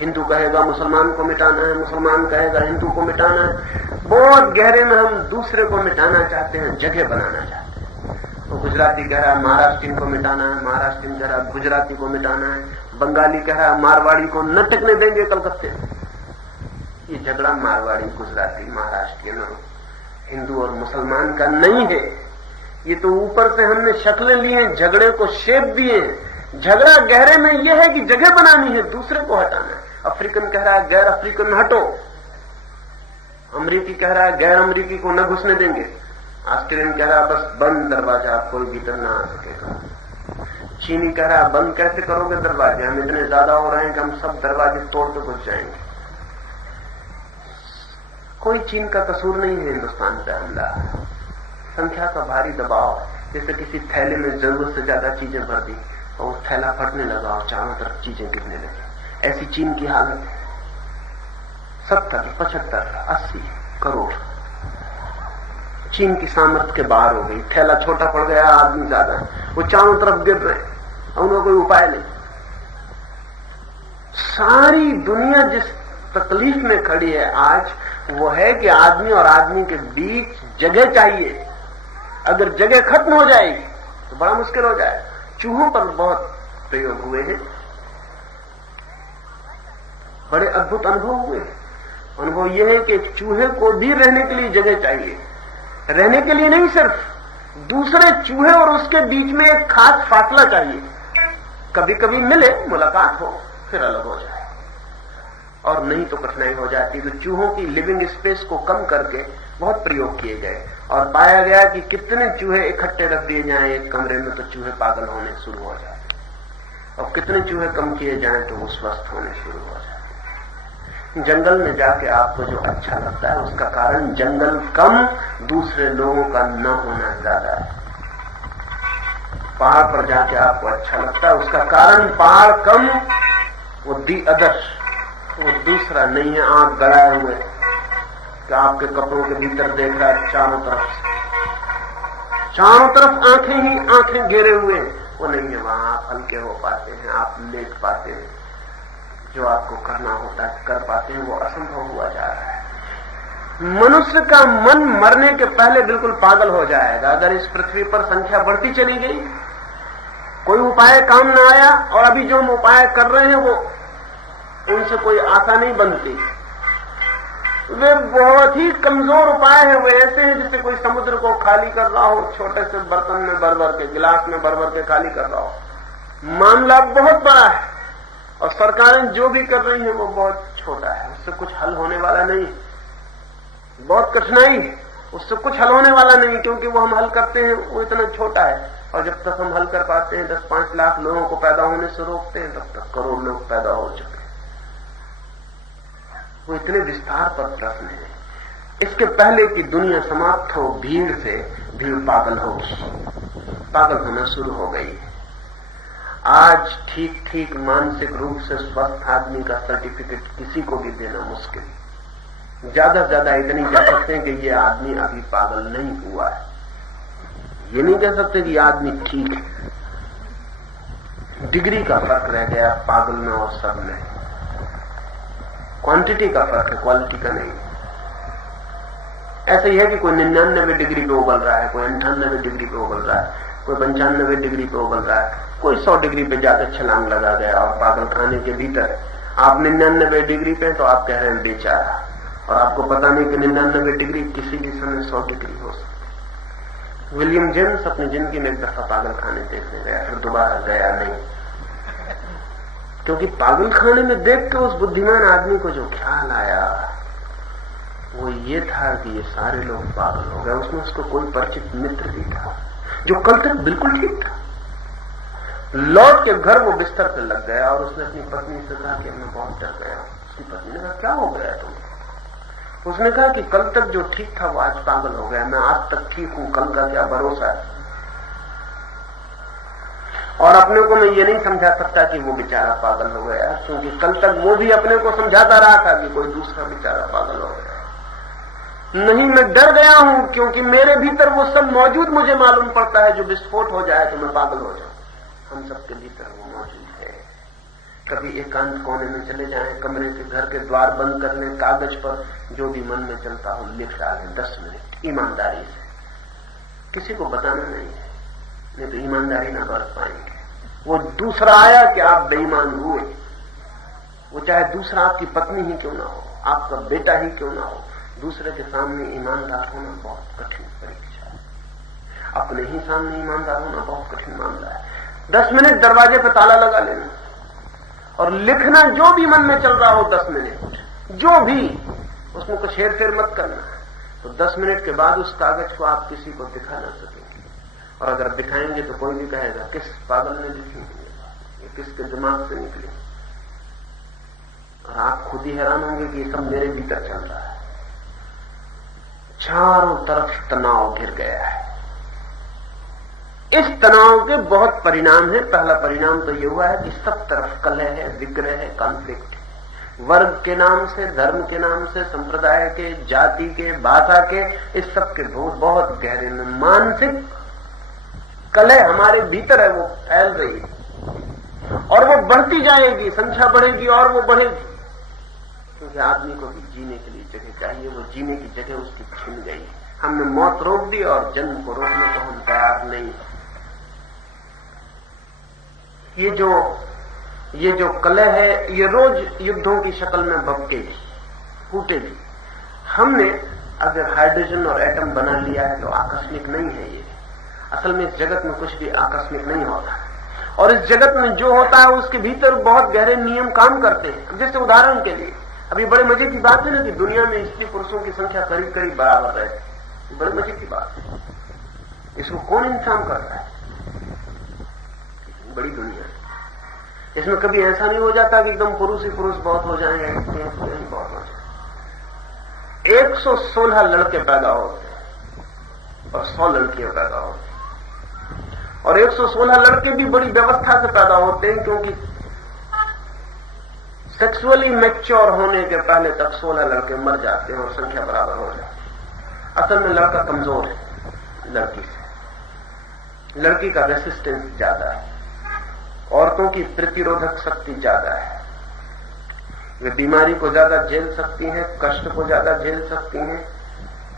हिंदू कहेगा मुसलमान को मिटाना है, मुसलमान कहेगा हिंदू को मिटाना है। बहुत गहरे में हम दूसरे को मिटाना चाहते हैं, जगह बनाना चाहते हैं। तो गुजराती कह रहा है महाराष्ट्रीन को मिटाना है, महाराष्ट्रीन कह रहा है गुजराती को मिटाना है, बंगाली कह रहा है मारवाड़ी को न टिकने देंगे कलकत्ते। ये झगड़ा मारवाड़ी, गुजराती, महाराष्ट्रीयन, हिंदू और मुसलमान का नहीं है। ये तो ऊपर से हमने शक्लें ली हैं, झगड़े को शेप दिए हैं। झगड़ा गहरे में यह है कि जगह बनानी है, दूसरे को हटाना है। अफ्रीकन कह रहा है गैर अफ्रीकन हटो, अमरीकी कह रहा है गैर अमरीकी को न घुसने देंगे, ऑस्ट्रेलियन कह रहा है बस बंद दरवाजा, आप कोई भीतर ना आ सकेगा, चीनी कह रहा है बंद कैसे करोगे दरवाजे, हम इतने ज्यादा हो रहे हैं कि हम सब दरवाजे तोड़ के घुस जाएंगे। कोई चीन का कसूर नहीं है हिंदुस्तान पे हमला, संख्या का भारी दबाव। जैसे किसी थैले में जरूरत से ज्यादा चीजें भर दी और उस थैला फटने लगा और चारों तरफ चीजें गिरने लगी। ऐसी चीन की हालत है। 70, 75, 80 करोड़ चीन की सामर्थ्य के बाहर हो गई। थैला छोटा पड़ गया, आदमी ज्यादा है, वो चारों तरफ गिर रहे हैं, उनका कोई उपाय नहीं। सारी दुनिया जिस तकलीफ में खड़ी है आज, वो है कि आदमी और आदमी के बीच जगह चाहिए। अगर जगह खत्म हो जाएगी तो बड़ा मुश्किल हो जाए। चूहों पर बहुत प्रयोग हुए हैं, बड़े अद्भुत अनुभव हुए। अनुभव यह है कि एक चूहे को भी रहने के लिए जगह चाहिए। रहने के लिए नहीं, सिर्फ दूसरे चूहे और उसके बीच में एक खास फासला चाहिए। कभी कभी मिले, मुलाकात हो, फिर अलग हो जाए, और नहीं तो कठिनाई हो जाती। तो चूहों की लिविंग स्पेस को कम करके बहुत प्रयोग किए गए और पाया गया कि कितने चूहे इकट्ठे रख दिए जाएं एक कमरे में तो चूहे पागल होने शुरू हो जाते, और कितने चूहे कम किए जाएं तो वो स्वस्थ होने शुरू हो जाते। जंगल में जाके आपको जो अच्छा लगता है उसका कारण जंगल कम, दूसरे लोगों का न होना ज्यादा है। पहाड़ पर जाके आपको अच्छा लगता है उसका कारण पहाड़ कम, वो दी अदर, वो दूसरा नहीं है आंख गड़ाए हुए कि आपके कपड़ों के भीतर देख रहा है चारों तरफ आंखें ही आंखें घेरे हुए, वो नहीं है। वहां आप हल्के हो पाते हैं, आप लेट पाते हैं, जो आपको करना होता है कर पाते हैं, वो असंभव हुआ जा रहा है। मनुष्य का मन मरने के पहले बिल्कुल पागल हो जाएगा अगर इस पृथ्वी पर संख्या बढ़ती चली गई, कोई उपाय काम न आया, और अभी जो हम उपाय कर रहे हैं वो उनसे कोई आशा नहीं बनती। वे बहुत ही कमजोर उपाय हैं, वे ऐसे हैं जैसे कोई समुद्र को खाली कर रहा हो, छोटे से बर्तन में भर भर के, गिलास में भर भर के खाली कर रहा हो। मामला बहुत बड़ा है और सरकारें जो भी कर रही हैं वो बहुत छोटा है, उससे कुछ हल होने वाला नहीं। बहुत कठिनाई है, उससे कुछ हल होने वाला नहीं, क्योंकि वो हम हल करते हैं वो इतना छोटा है, और जब तक हम हल कर पाते हैं 10-5 लाख लोगों को पैदा होने से रोकते हैं, तब तक करोड़ लोग पैदा हो चुके हैं। वो इतने विस्तार पर प्रश्न है। इसके पहले कि दुनिया समाप्त हो, भीड़ से भीड़ पागल होगी, पागल होना शुरू हो गई। आज ठीक ठीक मानसिक रूप से स्वस्थ आदमी का सर्टिफिकेट किसी को भी देना मुश्किल। ज्यादा से ज्यादा इतनी कह सकते हैं कि ये आदमी अभी पागल नहीं हुआ है, ये नहीं कह सकते कि ये आदमी ठीक है। डिग्री का फर्क रह गया पागल में और सब में, क्वांटिटी का फर्क है, क्वालिटी का नहीं। ऐसा ही है कि कोई 99 डिग्री पे उबल रहा है, कोई 98 डिग्री पे उबल रहा है, कोई 95 डिग्री पे उबल रहा है, कोई 100 डिग्री पे जाकर छलांग लगा गया और पागल खाने के भीतर। आप 99 डिग्री पे तो आप कह रहे हैं बेचारा, और आपको पता नहीं कि 99 डिग्री किसी भी समय 100 डिग्री हो सकती। विलियम जेम्स अपनी जिंदगी में एक दफा पागल खाने देखने गया, फिर दोबारा गया नहीं, क्योंकि पागल खाने में देख के उस बुद्धिमान आदमी को जो ख्याल आया वो ये था कि ये सारे लोग पागल हो गए। उसमें उसको कोई परिचित मित्र भी था जो कल तक बिल्कुल ठीक था। लौट के घर वो बिस्तर पे लग गया और उसने अपनी पत्नी से कहा कि मैं बहुत डर गया। उसकी पत्नी ने कहा क्या हो गया तुम? उसने कहा कि कल तक जो ठीक था वो आज पागल हो गया, मैं आज तक ठीक हूं, कल का क्या भरोसा है। और अपने को मैं ये नहीं समझा सकता कि वो बेचारा पागल हो गया, क्योंकि कल तक वो भी अपने को समझाता रहा था कि कोई दूसरा बेचारा पागल हो गया। नहीं, मैं डर गया हूं क्योंकि मेरे भीतर वो सब मौजूद मुझे मालूम पड़ता है, जो विस्फोट हो जाए तो मैं पागल हो जाऊं। हम सबके भीतर वो मौजूद है। कभी एकांत कोने में चले जाएं, कमरे के घर के द्वार बंद कर लें, कागज पर जो भी मन में चलता हो लिख डालें 10 मिनट ईमानदारी से। किसी को बताना नहीं है, नहीं तो ईमानदारी ना बरत पाएंगे। वो दूसरा आया कि आप बेईमान हुए, वो चाहे दूसरा आपकी पत्नी ही क्यों ना हो, आपका बेटा ही क्यों ना हो, दूसरे के सामने ईमानदार होना बहुत कठिन परीक्षा है। अपने ही सामने ईमानदार होना बहुत कठिन मामला है। 10 मिनट दरवाजे पे ताला लगा लेना और लिखना जो भी मन में चल रहा हो 10 मिनट, जो भी, उसमें कुछ हेर फेर मत करना। तो 10 मिनट के बाद उस कागज को आप किसी को दिखा ना सकेंगे, और अगर दिखाएंगे तो कोई भी कहेगा किस पागल ने लिखी, ये किसके दिमाग से निकली। और आप खुद ही हैरान होंगे कि ये सब मेरे भीतर चल रहा है। चारों तरफ तनाव घिर गया है। इस तनाव के बहुत परिणाम है। पहला परिणाम तो ये हुआ है कि सब तरफ कलह है, विग्रह है, कॉन्फ्लिक्ट है। वर्ग के नाम से, धर्म के नाम से, संप्रदाय के, जाति के, भाषा के, इस सब के बहुत गहरे में मानसिक कलह हमारे भीतर है, वो फैल रही है और वो बढ़ती जाएगी, संख्या बढ़ेगी और वो बढ़ेगी, क्योंकि आदमी को भी जीने के लिए जगह चाहिए। वो जीने की जगह उसकी छिन गई। हमने मौत रोक दी और जन्म को रोकने को हम तैयार नहीं। ये जो कलह है ये रोज युद्धों की शक्ल में भपकेगी, फूटेगी। हमने अगर हाइड्रोजन और एटम बना लिया है तो आकस्मिक नहीं है ये। असल में इस जगत में कुछ भी आकस्मिक नहीं होता, और इस जगत में जो होता है उसके भीतर बहुत गहरे नियम काम करते हैं। जैसे उदाहरण के लिए अभी बड़े मजे की बात है ना कि दुनिया में स्त्री पुरुषों की संख्या करीब करीब बराबर रहती। बड़े मजे की बात है। इसको कौन इंतजाम कर रहा है? बड़ी दुनिया है। इसमें कभी ऐसा नहीं हो जाता कि एकदम पुरुष ही पुरुष बहुत हो जाएंगे, बहुत हो जाए। 116 लड़के पैदा होते हैं और 100 लड़कियां पैदा होती हैं, और 116 लड़के भी बड़ी व्यवस्था से पैदा होते हैं, क्योंकि सेक्सुअली मैच्योर होने के पहले तक 16 लड़के मर जाते हैं और संख्या बराबर हो जाती है। असल में लड़का कमजोर है लड़की से, लड़की का रेसिस्टेंस ज्यादा है, औरतों की प्रतिरोधक शक्ति ज्यादा है, वे बीमारी को ज्यादा झेल सकती हैं, कष्ट को ज्यादा झेल सकती हैं,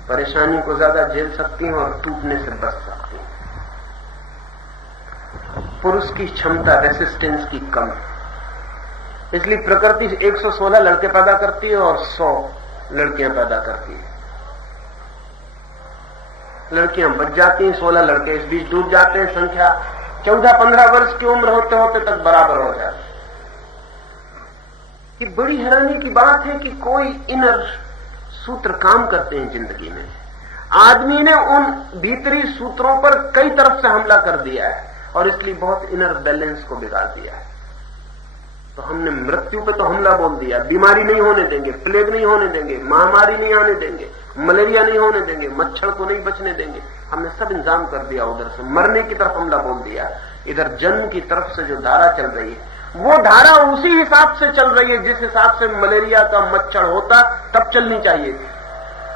परेशानी को ज्यादा झेल सकती हैं और टूटने से बच सकती हैं। पुरुष की क्षमता रेसिस्टेंस की कम है, इसलिए प्रकृति 116 लड़के पैदा करती है और 100 लड़कियां पैदा करती है। लड़कियां बच जाती हैं, 16 लड़के इस बीच डूब जाते हैं, संख्या 14-15 वर्ष की उम्र होते होते तक बराबर हो जाती है। ये बड़ी हैरानी की बात है कि कोई इनर सूत्र काम करते हैं जिंदगी में। आदमी ने उन भीतरी सूत्रों पर कई तरफ से हमला कर दिया है और इसलिए बहुत इनर बैलेंस को बिगाड़ दिया है। तो हमने मृत्यु पे तो हमला बोल दिया, बीमारी नहीं होने देंगे, प्लेग नहीं होने देंगे, महामारी नहीं आने देंगे, मलेरिया नहीं होने देंगे, मच्छर को नहीं बचने देंगे, हमने सब इंतजाम कर दिया। उधर से मरने की तरफ हमला बोल दिया, इधर जन्म की तरफ से जो धारा चल रही है वो धारा उसी हिसाब से चल रही है जिस हिसाब से मलेरिया का मच्छर होता तब चलनी चाहिए थी,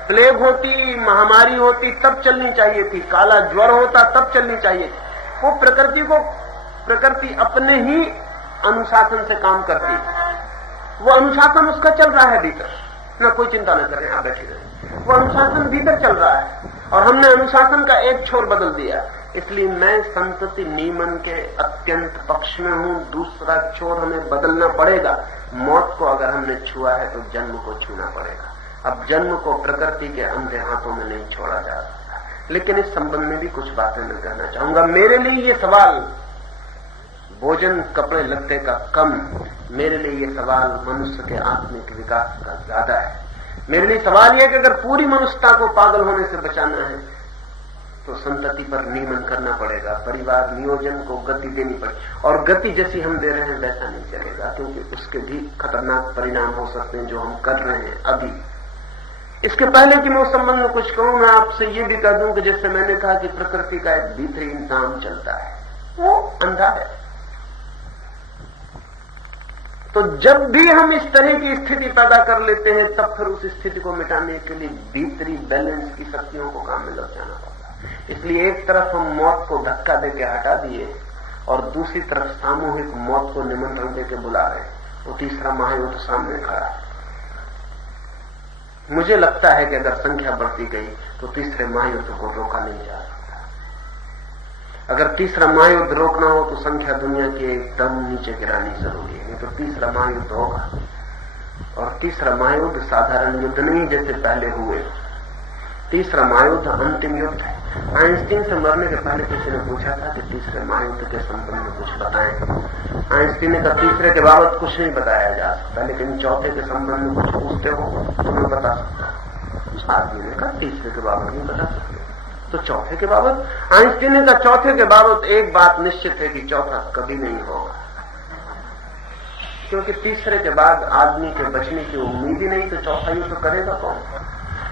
प्लेग होती, महामारी होती तब चलनी चाहिए थी, काला ज्वर होता तब चलनी चाहिए थी। वो प्रकृति अपने ही अनुशासन से काम करती है। वो अनुशासन उसका चल रहा है भीतर, ना कोई चिंता न करें, आप बैठे रहें, वो अनुशासन भीतर चल रहा है और हमने अनुशासन का एक छोर बदल दिया। इसलिए मैं संतति नियमन के अत्यंत पक्ष में हूं। दूसरा छोर हमें बदलना पड़ेगा। मौत को अगर हमने छुआ है तो जन्म को छूना पड़ेगा। अब जन्म को प्रकृति के अंधे हाथों में नहीं छोड़ा जा सकता। लेकिन इस संबंध में भी कुछ बातें मैं कहना चाहूंगा। मेरे लिए ये सवाल भोजन कपड़े लत्ते का कम, मेरे लिए ये सवाल मनुष्य के आत्मिक विकास का ज्यादा है। मेरे लिए सवाल यह कि अगर पूरी मनुष्यता को पागल होने से बचाना है तो संतति पर नियमन करना पड़ेगा, परिवार नियोजन को गति देनी पड़ेगी। और गति जैसी हम दे रहे हैं वैसा नहीं चलेगा, क्योंकि उसके भी खतरनाक परिणाम हो सकते हैं जो हम कर रहे हैं अभी। इसके पहले कि मैं उस संबंध में कुछ कहूं, मैं आपसे ये भी कह दूं कि जैसे मैंने कहा कि प्रकृति का एक भीतरी इंतजाम चलता है, वो अंधा है। तो जब भी हम इस तरह की स्थिति पैदा कर लेते हैं तब फिर उस स्थिति को मिटाने के लिए भीतरी बैलेंस की शक्तियों को काम में लग जाना पड़ता है। इसलिए एक तरफ हम मौत को धक्का देके हटा दिए और दूसरी तरफ सामूहिक मौत को निमंत्रण देके बुला रहे हैं। वो तीसरा महायुद्ध सामने खड़ा है। मुझे लगता है कि अगर संख्या बढ़ती गई तो तीसरे महायुद्ध को रोका नहीं जा सकता। अगर तीसरा महायुद्ध रोकना हो तो संख्या दुनिया के एकदम नीचे गिरानी जरूरी है, नहीं तो तीसरा महायुद्ध होगा। और तीसरा महायुद्ध साधारण युद्ध नहीं जैसे पहले हुए। तीसरा महायुद्ध अंतिम युद्ध है। आइंस्टीन से मरने के पहले किसी ने पूछा था कि तीसरे महायुद्ध के संबंध में कुछ बताएं। आइंस्टीन ने कहा तीसरे के बाबत कुछ नहीं बताया जा सकता, लेकिन चौथे के संबंध में कुछ पूछते हो तो मैं बता सकता हूं। उस आदमी ने कहा तीसरे के बाबत नहीं बता सकते तो चौथे के बाबत। आइंस्टीन ने कहा चौथे के बाबत एक बात निश्चित है कि चौथा कभी नहीं होगा, क्योंकि तीसरे के बाद आदमी के बचने की उम्मीद ही नहीं, तो चौथा युद्ध करेगा कौन।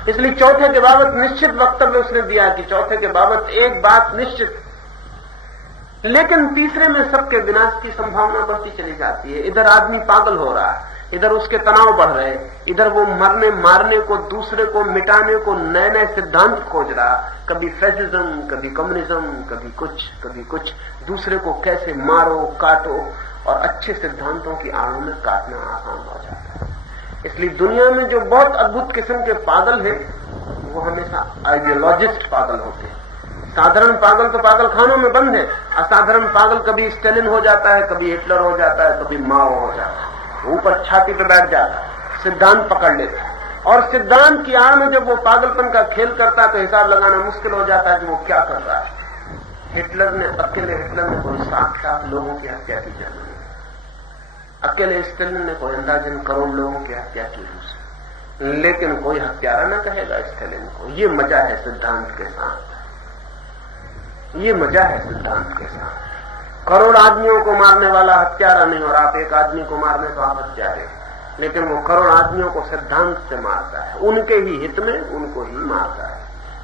इसलिए चौथे के बाबत निश्चित वक्तव्य उसने दिया कि चौथे के बाबत एक बात निश्चित। लेकिन तीसरे में सबके विनाश की संभावना बढ़ती चली जाती है। इधर आदमी पागल हो रहा है, इधर उसके तनाव बढ़ रहे, इधर वो मरने मारने को, दूसरे को मिटाने को नए नए सिद्धांत खोज रहा। कभी फैसिज्म, कभी कम्युनिज्म, कभी कुछ। दूसरे को कैसे मारो काटो, और अच्छे सिद्धांतों की आड़ों में काटना आसान हो जाता है। इसलिए दुनिया में जो बहुत अद्भुत किस्म के पागल हैं वो हमेशा आइडियोलॉजिस्ट पागल होते हैं। साधारण पागल तो पागल खानों में बंद है। असाधारण पागल कभी स्टेलिन हो जाता है, कभी हिटलर हो जाता है, कभी माओ हो जाता है। ऊपर छाती पे बैठ जाता है, सिद्धांत पकड़ लेता है, और सिद्धांत की आड़ में जब वो पागलपन का खेल करता है तो हिसाब लगाना मुश्किल हो जाता है कि वो क्या कर रहा है। हिटलर ने कोई साक्षात लोगों की हत्या की जरूरत नहीं। अकेले स्टेलिन ने कोई अंदाजन करोड़ लोगों की हत्या की रूस, लेकिन कोई हत्यारा न कहेगा स्टेलिन को। ये मजा है सिद्धांत के साथ, ये मजा है सिद्धांत के साथ। करोड़ आदमियों को मारने वाला हत्यारा नहीं, और आप एक आदमी को मारने तो आप हत्यारे, लेकिन वो करोड़ आदमियों को सिद्धांत से मारता है, उनके ही हित में उनको ही मारता है।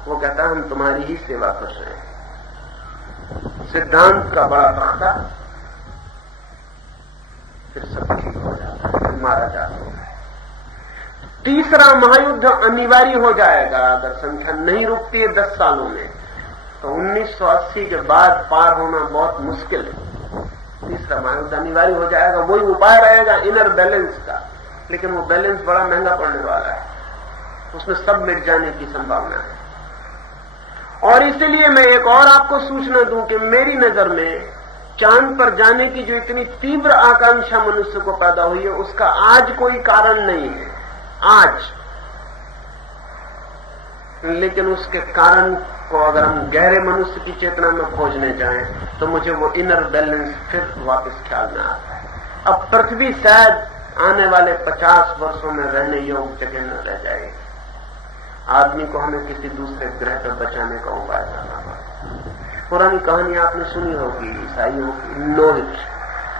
वो कहता है हम तुम्हारी ही सेवा कर रहे हैं। सिद्धांत का बड़ा तख्ता, फिर सब ठीक हो जाता है, फिर मारा जा सकता है। तीसरा महायुद्ध अनिवार्य हो जाएगा अगर संख्या नहीं रुकती है 10 सालों में, तो 1980 के बाद पार होना बहुत मुश्किल है। तीसरा महायुद्ध अनिवार्य हो जाएगा। वही उपाय रहेगा इनर बैलेंस का, लेकिन वो बैलेंस बड़ा महंगा पड़ने वाला है, उसमें सब मिट जाने की संभावना है। और इसलिए मैं एक और आपको सूचना दूं कि मेरी नजर में चांद पर जाने की जो इतनी तीव्र आकांक्षा मनुष्य को पैदा हुई है, उसका आज कोई कारण नहीं है आज, लेकिन उसके कारण को अगर हम गहरे मनुष्य की चेतना में खोजने जाएं तो मुझे वो इनर बैलेंस फिर वापस ख्याल में आता है। अब पृथ्वी शायद आने वाले 50 वर्षों में रहने योग्य जगह न रह जाएगी। आदमी को हमें किसी दूसरे ग्रह पर बचाने का उपाय करना पड़ेगा। पुरानी कहानी आपने सुनी होगी ईसाइयों की, नोह,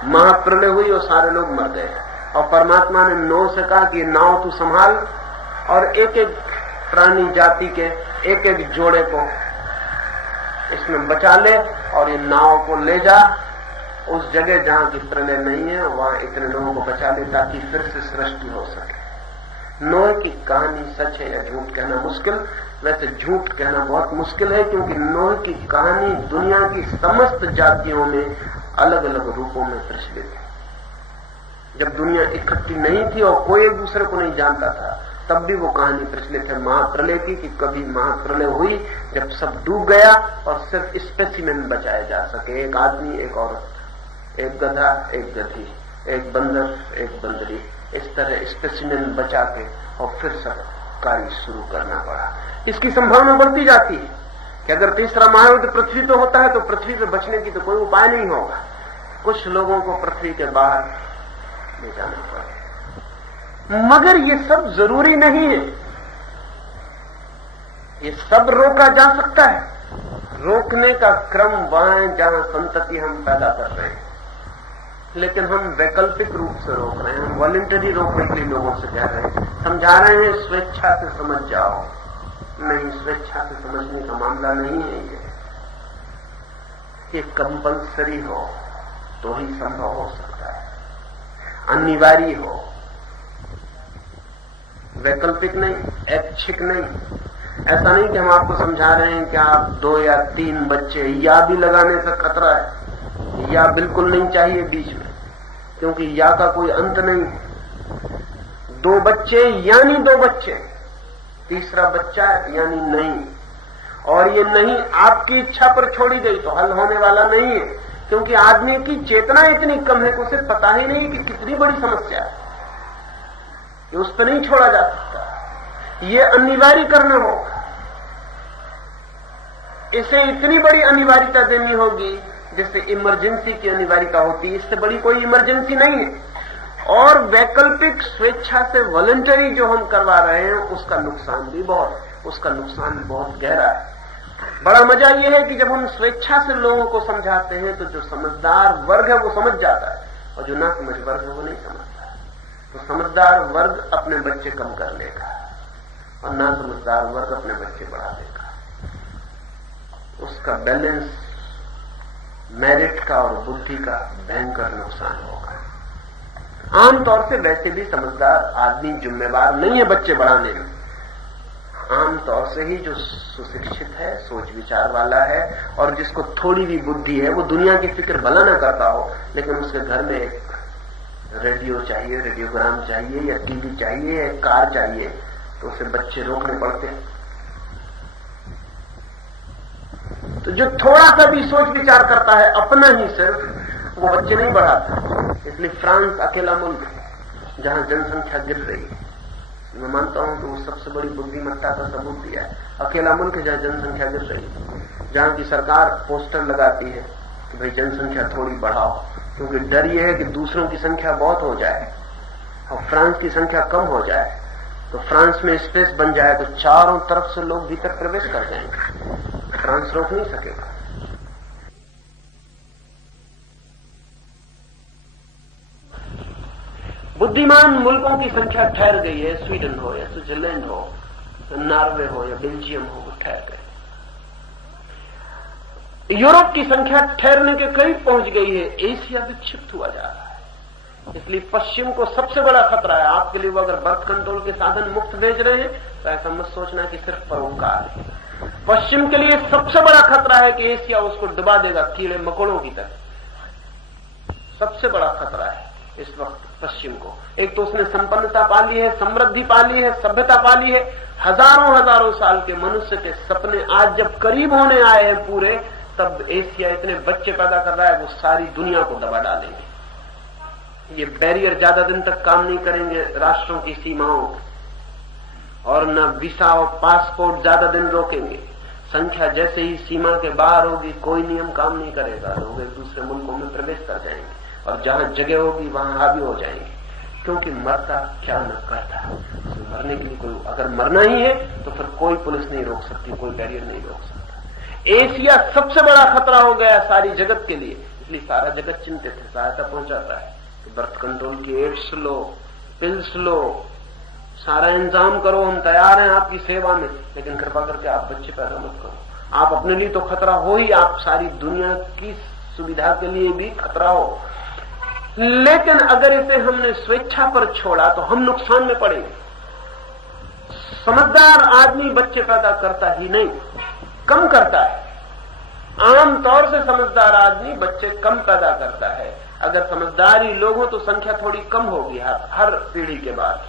महाप्रलय हुई और सारे लोग मर गए, और परमात्मा ने नोह से कहा कि नाव तू संभाल और एक एक प्राणी जाति के एक एक जोड़े को इसमें बचा ले, और ये नाव को ले जा उस जगह जहां की प्रलय नहीं है, वहां इतने लोगों को बचा ले ताकि फिर से सृष्टि हो सके। नोह की कहानी सच है या झूठ कहना मुश्किल, वैसे झूठ कहना बहुत मुश्किल है, क्योंकि नोह की कहानी दुनिया की समस्त जातियों में अलग अलग रूपों में प्रचलित है। जब दुनिया इकट्ठी नहीं थी और कोई एक दूसरे को नहीं जानता था, तब भी वो कहानी प्रचलित है महाप्रलय की, कि कभी महाप्रलय हुई जब सब डूब गया और सिर्फ स्पेसिमेन बचाए जा सके, एक आदमी एक औरत, एक गधा एक गधी, एक बंदर एक बंदरी, इस तरह स्पेसिमेन बचा के और फिर सब कार्य शुरू करना पड़ा। इसकी संभावना बढ़ती जाती है कि अगर तीसरा महायुद्ध पृथ्वी पे होता है तो पृथ्वी पे बचने की तो कोई उपाय नहीं होगा, कुछ लोगों को पृथ्वी के बाहर ले जाना पड़ेगा। मगर ये सब जरूरी नहीं है, ये सब रोका जा सकता है। रोकने का क्रम वहां है जहां संतति हम पैदा कर रहे हैं, लेकिन हम वैकल्पिक रूप से रोक रहे हैं। हम वॉलंटरी रोकने के लिए लोगों से कह रहे हैं, समझा रहे हैं स्वेच्छा से समझ जाओ। नहीं, स्वेच्छा से समझने का मामला नहीं है ये कंपल्सरी हो तो ही संभव हो सकता है, अनिवार्य हो, वैकल्पिक नहीं, ऐच्छिक नहीं। ऐसा नहीं कि हम आपको समझा रहे हैं कि आप 2 या 3 बच्चे या भी लगाने से खतरा है, या बिल्कुल नहीं चाहिए बीच में, क्योंकि या का कोई अंत नहीं है। 2 बच्चे यानी 2 बच्चे, तीसरा बच्चा यानी नहीं, और ये नहीं आपकी इच्छा पर छोड़ी गई तो हल होने वाला नहीं है, क्योंकि आदमी की चेतना इतनी कम है कि उसे पता ही नहीं कि कितनी बड़ी समस्या है, ये उस पर नहीं छोड़ा जा सकता। ये अनिवार्य करना होगा, इसे इतनी बड़ी अनिवार्यता देनी होगी जैसे इमरजेंसी की अनिवार्यता होती है, इससे बड़ी कोई इमरजेंसी नहीं है। और वैकल्पिक स्वेच्छा से वॉलंटरी जो हम करवा रहे हैं उसका नुकसान भी बहुत गहरा है। बड़ा मजा यह है कि जब हम स्वेच्छा से लोगों को समझाते हैं तो जो समझदार वर्ग है वो समझ जाता है, और जो ना समझ वर्ग है वो नहीं समझता। तो समझदार वर्ग अपने बच्चे कम कर लेगा और ना समझदार वर्ग अपने बच्चे बढ़ा देगा। उसका बैलेंस मेरिट का और बुद्धि का भयंकर नुकसान होगा। आमतौर से वैसे भी समझदार आदमी जिम्मेवार नहीं है बच्चे बढ़ाने में। आमतौर से ही जो सुशिक्षित है, सोच विचार वाला है, और जिसको थोड़ी भी बुद्धि है, वो दुनिया की फिक्र भला न करता हो, लेकिन उसके घर में एक रेडियो चाहिए, रेडियोग्राम चाहिए, या टीवी चाहिए, या कार चाहिए, तो उसे बच्चे रोकने पड़ते हैं। तो जो थोड़ा सा भी सोच विचार करता है अपना ही सिर्फ, वो बच्चे नहीं बढ़ाता। इसलिए फ्रांस अकेला मुल्क है जहां जनसंख्या गिर रही है। मैं मानता हूं कि वो सबसे बड़ी बुद्धिमत्ता का सबूत दिया है। अकेला मुल्क है जहां जनसंख्या गिर रही है, जहां की सरकार पोस्टर लगाती है कि भाई जनसंख्या थोड़ी बढ़ाओ, क्योंकि डर यह है कि दूसरों की संख्या बहुत हो जाए और फ्रांस की संख्या कम हो जाए, तो फ्रांस में स्पेस बन जाए तो चारों तरफ से लोग भीतर प्रवेश कर जाएंगे, फ्रांस रोक नहीं सकेगा। बुद्धिमान मुल्कों की संख्या ठहर गई है, स्वीडन हो या स्विट्जरलैंड हो, नॉर्वे हो या बेल्जियम हो, वो ठहर गए। यूरोप की संख्या ठहरने के करीब पहुंच गई है, एशिया विक्षिप्त हुआ जा रहा है। इसलिए पश्चिम को सबसे बड़ा खतरा है। आपके लिए वो अगर बर्थ कंट्रोल के साधन मुफ्त भेज रहे हैं तो ऐसा मत सोचना कि सिर्फ परोपकार है। पश्चिम के लिए सबसे बड़ा खतरा है कि एशिया उसको डुबा देगा कीड़े मकोड़ों की तरह। सबसे बड़ा खतरा है इस वक्त पश्चिम को। एक तो उसने संपन्नता पा ली है, समृद्धि पा ली है, सभ्यता पा ली है। हजारों हजारों साल के मनुष्य के सपने आज जब करीब होने आए हैं पूरे, तब एशिया इतने बच्चे पैदा कर रहा है वो सारी दुनिया को दबा डालेंगे। ये बैरियर ज्यादा दिन तक काम नहीं करेंगे राष्ट्रों की सीमाओं, और न वीसा और पासपोर्ट ज्यादा दिन रोकेंगे। संख्या जैसे ही सीमा के बाहर होगी कोई नियम काम नहीं करेगा, लोग एक दूसरे मुल्कों में प्रवेश कर जाएंगे और जहां जगह होगी वहां हावी हो जाएंगे। क्योंकि मरता क्या न करता, मरने के लिए कोई अगर मरना ही है तो फिर कोई पुलिस नहीं रोक सकती, कोई बैरियर नहीं रोक सकता। एशिया सबसे बड़ा खतरा हो गया सारी जगत के लिए, इसलिए सारा जगत चिंतित है, सहायता पहुंचाता है। बर्थ कंट्रोल की एड्स लो, पिल्स लो, सारा इंतजाम करो, हम तैयार हैं आपकी सेवा में, लेकिन कृपा करके आप बच्चे पैदा मत करो। आप अपने लिए तो खतरा हो ही, आप सारी दुनिया की सुविधा के लिए भी खतरा हो। लेकिन अगर इसे हमने स्वेच्छा पर छोड़ा तो हम नुकसान में पड़ेंगे। समझदार आदमी बच्चे पैदा करता ही नहीं, कम करता है। आमतौर से समझदार आदमी बच्चे कम पैदा करता है। अगर समझदारी लोग हो तो संख्या थोड़ी कम होगी हर पीढ़ी के बाद,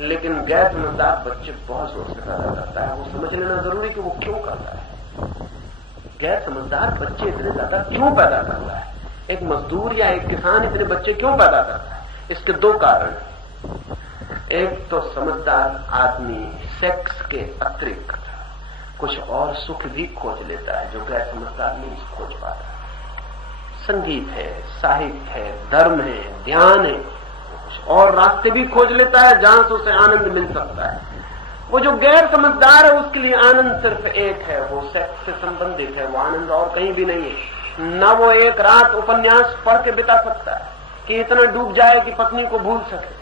लेकिन गैर समझदार बच्चे बहुत जोर से पैदा करता है। वो समझ लेना जरूरी कि वो क्यों करता है। गैर समझदार बच्चे इतने ज्यादा क्यों पैदा करता है, एक मजदूर या एक किसान इतने बच्चे क्यों पैदा करता है? इसके दो कारण। एक तो समझदार आदमी सेक्स के अतिरिक्त कुछ और सुख भी खोज लेता है जो गैर समझदार नहीं खोज पाता। संगीत है, साहित्य है, धर्म है, ध्यान है, कुछ और रास्ते भी खोज लेता है जहां से उसे आनंद मिल सकता है। वो जो गैर समझदार है उसके लिए आनंद सिर्फ एक है, वो सेक्स से संबंधित है, वो आनंद और कहीं भी नहीं है। न वो एक रात उपन्यास पढ़ के बिता सकता है कि इतना डूब जाए कि पत्नी को भूल सके,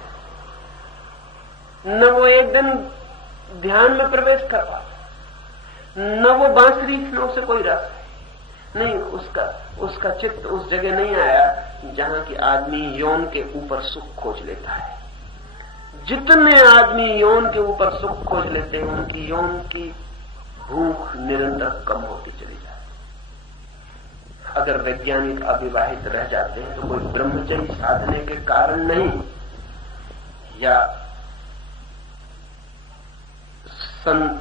न वो एक दिन ध्यान में प्रवेश कर पाता, न वो बांसुरी में उसे कोई रस है नहीं। उसका चित्त उस जगह नहीं आया जहां की आदमी यौन के ऊपर सुख खोज लेता है। जितने आदमी यौन के ऊपर सुख खोज लेते हैं उनकी यौन की भूख निरंतर कम होती चली जाती है। अगर वैज्ञानिक अविवाहित रह जाते हैं तो कोई ब्रह्मचर्य साधने के कारण नहीं, या संत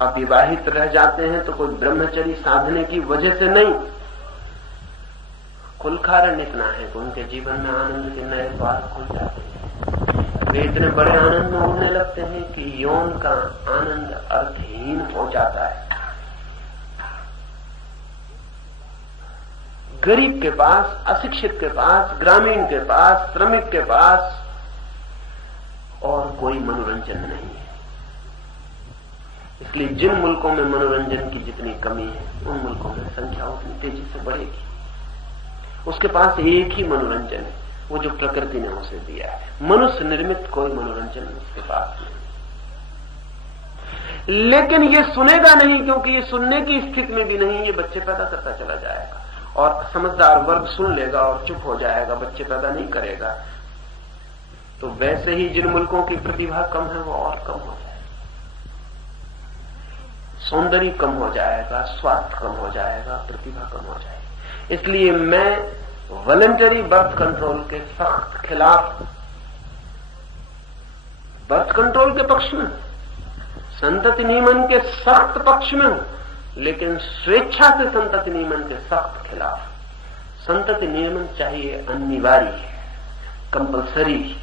अविवाहित रह जाते हैं तो कोई ब्रह्मचर्य साधने की वजह से नहीं। कुल कारण इतना है कि उनके जीवन में आनंद के नए द्वार खुल जाते हैं। वे इतने बड़े आनंद में उड़ने लगते हैं कि यौन का आनंद अर्थहीन हो जाता है। गरीब के पास, अशिक्षित के पास, ग्रामीण के पास, श्रमिक के पास और कोई मनोरंजन नहीं है। इसलिए जिन मुल्कों में मनोरंजन की जितनी कमी है उन मुल्कों में संख्या उतनी तेजी से बढ़ेगी। उसके पास एक ही मनोरंजन है, वो जो प्रकृति ने उसे दिया है। मनुष्य निर्मित कोई मनोरंजन उसके पास नहीं। लेकिन ये सुनेगा नहीं, क्योंकि ये सुनने की स्थिति में भी नहीं। ये बच्चे पैदा करता चला जाएगा और समझदार वर्ग सुन लेगा और चुप हो जाएगा, बच्चे पैदा नहीं करेगा। तो वैसे ही जिन मुल्कों की प्रतिभा कम है वो और कम हो जाएगा, सौंदर्य कम हो जाएगा, स्वास्थ्य कम हो जाएगा, प्रतिभा कम हो जाएगी। इसलिए मैं वॉलंटरी बर्थ कंट्रोल के सख्त खिलाफ, बर्थ कंट्रोल के पक्ष में, संतति नियमन के सख्त पक्ष में हूं, लेकिन स्वेच्छा से संतति नियमन के सख्त खिलाफ। संतति नियमन चाहिए अनिवार्य है, कंपल्सरी,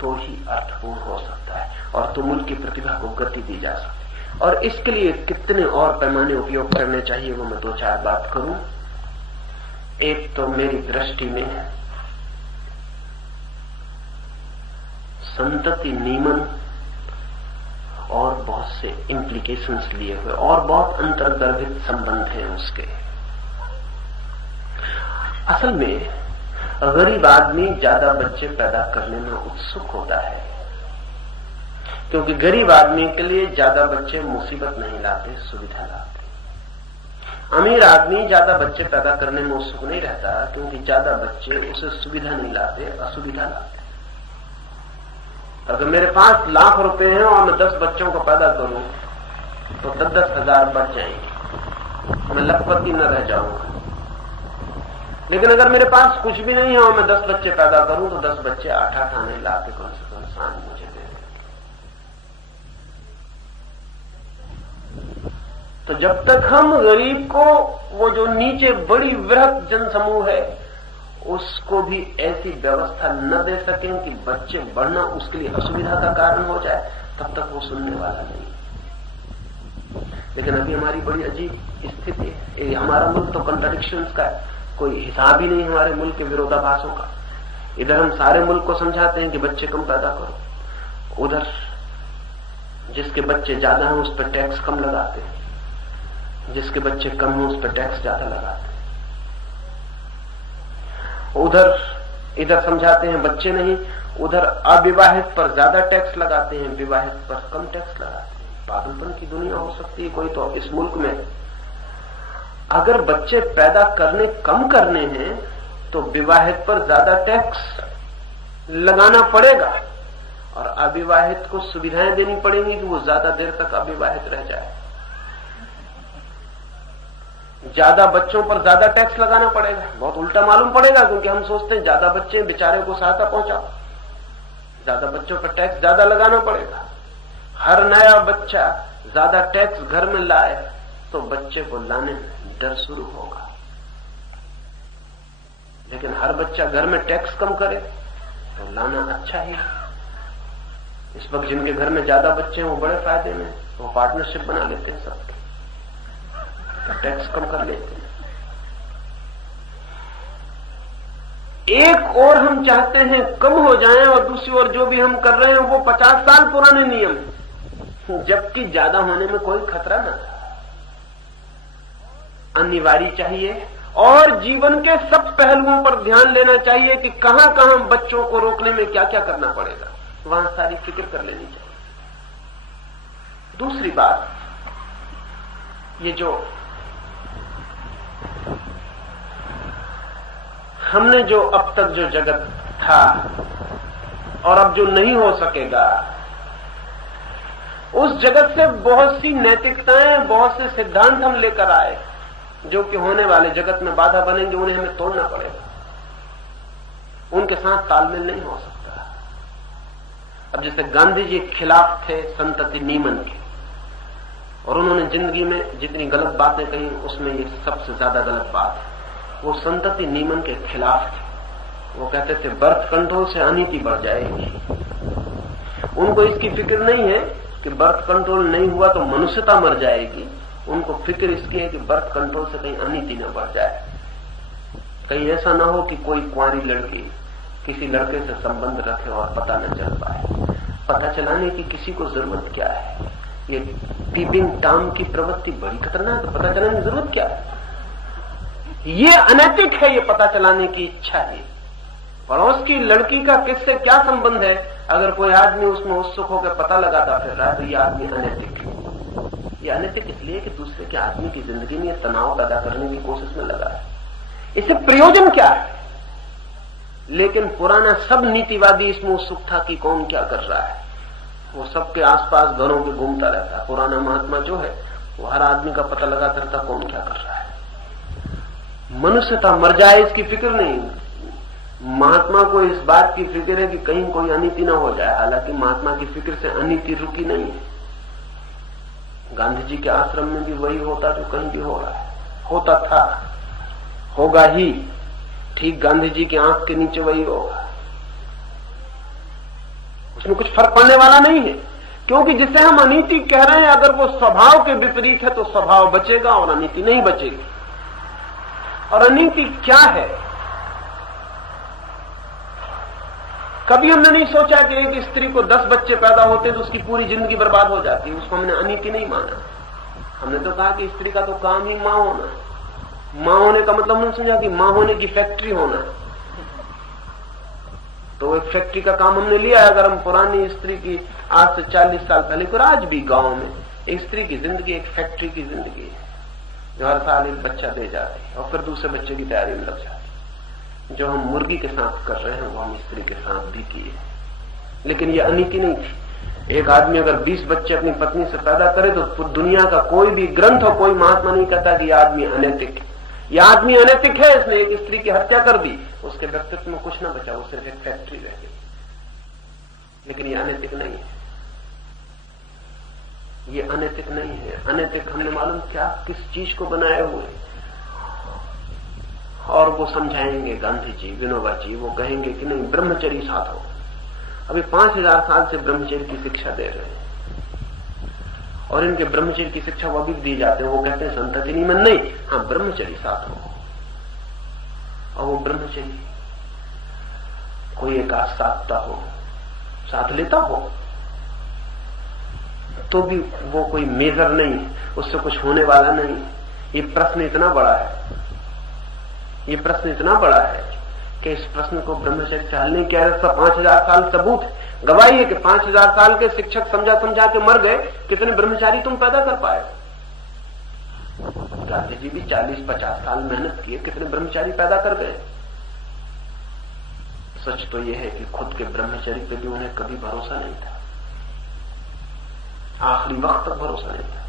तो ही अर्थपूर्ण हो सकता है और तो मुल्क की प्रतिभा को गति दी जा सकती है। और इसके लिए कितने और पैमाने उपयोग करने चाहिए वो मैं दो चार बात करूं। एक तो मेरी दृष्टि में संतति नियमन और बहुत से इम्प्लीकेशंस लिए हुए और बहुत अंतर्गर्भित संबंध हैं उसके। असल में गरीब आदमी ज्यादा बच्चे पैदा करने में उत्सुक होता है, क्योंकि गरीब आदमी के लिए ज्यादा बच्चे मुसीबत नहीं लाते, सुविधा लाते। अमीर आदमी ज्यादा बच्चे पैदा करने में उत्सुक नहीं रहता, क्योंकि ज्यादा बच्चे उसे सुविधा नहीं लाते, असुविधा लाते। अगर मेरे पास लाख रुपए हैं और मैं 10 बच्चों को पैदा करूं तो 10-10 हजार बच जाएंगे, मैं लखपति न रह जाऊंगा। लेकिन अगर मेरे पास कुछ भी नहीं है और मैं 10 बच्चे पैदा करूं तो 10 बच्चे 8-8 आने लाके कम से कम सांझ मुझे दे देंगे। तो जब तक हम गरीब को, वो जो नीचे बड़ी वृहत जनसमूह है, उसको भी ऐसी व्यवस्था न दे सकें कि बच्चे बढ़ना उसके लिए असुविधा का कारण हो जाए, तब तक वो सुनने वाला नहीं। लेकिन अभी हमारी बड़ी अजीब स्थिति है। हमारा मुल्क तो कॉन्ट्राडिक्शंस का है, कोई हिसाब ही नहीं हमारे मुल्क के विरोधाभासों का। इधर हम सारे मुल्क को समझाते हैं कि बच्चे कम पैदा करो, उधर जिसके बच्चे ज्यादा हैं उस पर टैक्स कम लगाते हैं, जिसके बच्चे कम हैं उस पर टैक्स ज्यादा लगाते हैं। इधर समझाते हैं बच्चे नहीं, उधर अविवाहित पर ज्यादा टैक्स लगाते हैं, विवाहित पर कम टैक्स लगाते हैं। पागलपन की दुनिया हो सकती है कोई तो इस मुल्क में। अगर बच्चे पैदा करने कम करने हैं तो विवाहित पर ज्यादा टैक्स लगाना पड़ेगा और अविवाहित को सुविधाएं देनी पड़ेंगी कि वो ज्यादा देर तक अविवाहित रह जाए। ज्यादा बच्चों पर ज्यादा टैक्स लगाना पड़ेगा, बहुत उल्टा मालूम पड़ेगा, क्योंकि हम सोचते हैं ज्यादा बच्चे बेचारे को सहायता पहुंचाओ, ज्यादा बच्चों पर टैक्स ज्यादा लगाना पड़ेगा। हर नया बच्चा ज्यादा टैक्स घर में लाए तो बच्चे को लाने में डर शुरू होगा। लेकिन हर बच्चा घर में टैक्स कम करे तो लाना अच्छा ही है। इस वक्त जिनके घर में ज्यादा बच्चे हैं वो बड़े फायदे में, वो पार्टनरशिप बना लेते हैं, सबके टैक्स कम कर लेते हैं। एक और हम चाहते हैं कम हो जाएं और दूसरी ओर जो भी हम कर रहे हैं वो 50 साल पुराने नियम है, जबकि ज्यादा होने में कोई खतरा न था। अनिवार्य चाहिए और जीवन के सब पहलुओं पर ध्यान लेना चाहिए कि कहां कहां बच्चों को रोकने में क्या क्या करना पड़ेगा, वहां सारी फिक्र कर लेनी चाहिए। दूसरी बात, ये जो हमने जो अब तक जो जगत था और अब जो नहीं हो सकेगा, उस जगत से बहुत सी नैतिकताएं, बहुत से सिद्धांत हम लेकर आए जो कि होने वाले जगत में बाधा बनेंगे, उन्हें हमें तोड़ना पड़ेगा। उनके साथ तालमेल नहीं हो सकता। अब जैसे गांधी जी खिलाफ थे संतति नियमन के, और उन्होंने जिंदगी में जितनी गलत बातें कही उसमें ये सबसे ज्यादा गलत बात है। वो संतति नियमन के खिलाफ थे। वो कहते थे बर्थ कंट्रोल से अनीति बढ़ जाएगी। उनको इसकी फिक्र नहीं है कि बर्थ कंट्रोल नहीं हुआ तो मनुष्यता मर जाएगी, उनको फिक्र इसकी है कि बर्थ कंट्रोल से कहीं अनीति न बढ़ जाए, कहीं ऐसा ना हो कि कोई कुंवारी लड़की किसी लड़के से संबंध रखे और पता न चल पाए। पता चलाने की किसी को जरूरत क्या है? ये पीपिंग टॉम की प्रवृत्ति बड़ी खतरनाक है। पता चलाने की जरूरत क्या है? ये अनैतिक है, ये पता चलाने की इच्छा है। पड़ोस की लड़की का किससे क्या संबंध है? अगर कोई आदमी उसमें उत्सुक होकर पता लगाता फिर रहा है तो ये आदमी अनैतिक है। ये अनैतिक इसलिए कि दूसरे के आदमी की जिंदगी में तनाव पैदा करने की कोशिश में लगा है। इससे प्रयोजन क्या है? लेकिन पुराना सब नीतिवादी इसमें उत्सुक था कि कौन क्या कर रहा है। वो सबके आसपास घरों के घूमता रहता। पुराना महात्मा जो है वो हर आदमी का पता लगाता रहता कौन क्या कर रहा है। मनुष्यता मर जाए इसकी फिक्र नहीं। महात्मा को इस बात की फिक्र है कि कहीं कोई अनीति ना हो जाए। हालांकि महात्मा की फिक्र से अनीति रुकी नहीं है। गांधी जी के आश्रम में भी वही होता जो कहीं भी हो रहा है, होता था, होगा ही। ठीक गांधी जी की आंख के नीचे वही होगा। उसमें कुछ फर्क पड़ने वाला नहीं है, क्योंकि जिसे हम अनीति कह रहे हैं अगर वो स्वभाव के विपरीत है तो स्वभाव बचेगा और अनीति नहीं बचेगी। और अनीति क्या है? कभी हमने नहीं सोचा कि एक स्त्री को 10 बच्चे पैदा होते तो उसकी पूरी जिंदगी बर्बाद हो जाती है। उसको हमने अनीति नहीं माना। हमने तो कहा कि स्त्री का तो काम ही मां होना है। मां होने का मतलब हमने समझा कि मां होने की फैक्ट्री होना है। तो एक फैक्ट्री का काम हमने लिया है। अगर हम पुरानी स्त्री की आज से 40 साल पहले को, आज भी गांव में एक स्त्री की जिंदगी एक फैक्ट्री की जिंदगी है, जो हर साल एक बच्चा दे जाती है और फिर दूसरे बच्चे की तैयारी में लग जाती है। जो हम मुर्गी के साथ कर रहे हैं वो हम स्त्री के साथ भी किए, लेकिन ये अनीति नहीं थी। एक आदमी अगर 20 बच्चे अपनी पत्नी से पैदा करे तो दुनिया का कोई भी ग्रंथ और कोई महात्मा नहीं कहता कि यह आदमी अनैतिक है। यह आदमी अनैतिक है, इसने एक स्त्री की हत्या कर दी, उसके व्यक्तित्व में कुछ ना बचा, वो सिर्फ एक फैक्ट्री रह गई। लेकिन ये अनैतिक नहीं है, ये अनैतिक नहीं है। अनैतिक हमने मालूम क्या किस चीज को बनाए हुए, और वो समझाएंगे गांधी जी, विनोबा जी, वो कहेंगे कि नहीं ब्रह्मचर्य साथ हो। अभी 5000 साल से ब्रह्मचर्य की शिक्षा दे रहे हैं, और इनके ब्रह्मचर्य की शिक्षा वो अभी दी जाते हैं। वो कहते हैं संतति नियमन नहीं, हाँ ब्रह्मचर्य साथ हो। और वो ब्रह्मचर्य कोई एक साधता हो, साथ लेता हो, तो भी वो कोई मेजर नहीं, उससे कुछ होने वाला नहीं। ये प्रश्न इतना बड़ा है, ये प्रश्न इतना बड़ा है कि इस प्रश्न को ब्रह्मचर्य से हल नहीं किया जा सकता। 5000 साल सबूत गवाही है कि 5000 साल के शिक्षक समझा समझा के मर गए। कितने ब्रह्मचारी तुम पैदा कर पाए? गांधी जी भी 40-50 साल मेहनत किए, कितने ब्रह्मचारी पैदा कर गए। सच तो यह है कि खुद के ब्रह्मचर्य पे भी उन्हें कभी भरोसा नहीं था, आखिरी वक्त तक भरोसा नहीं था।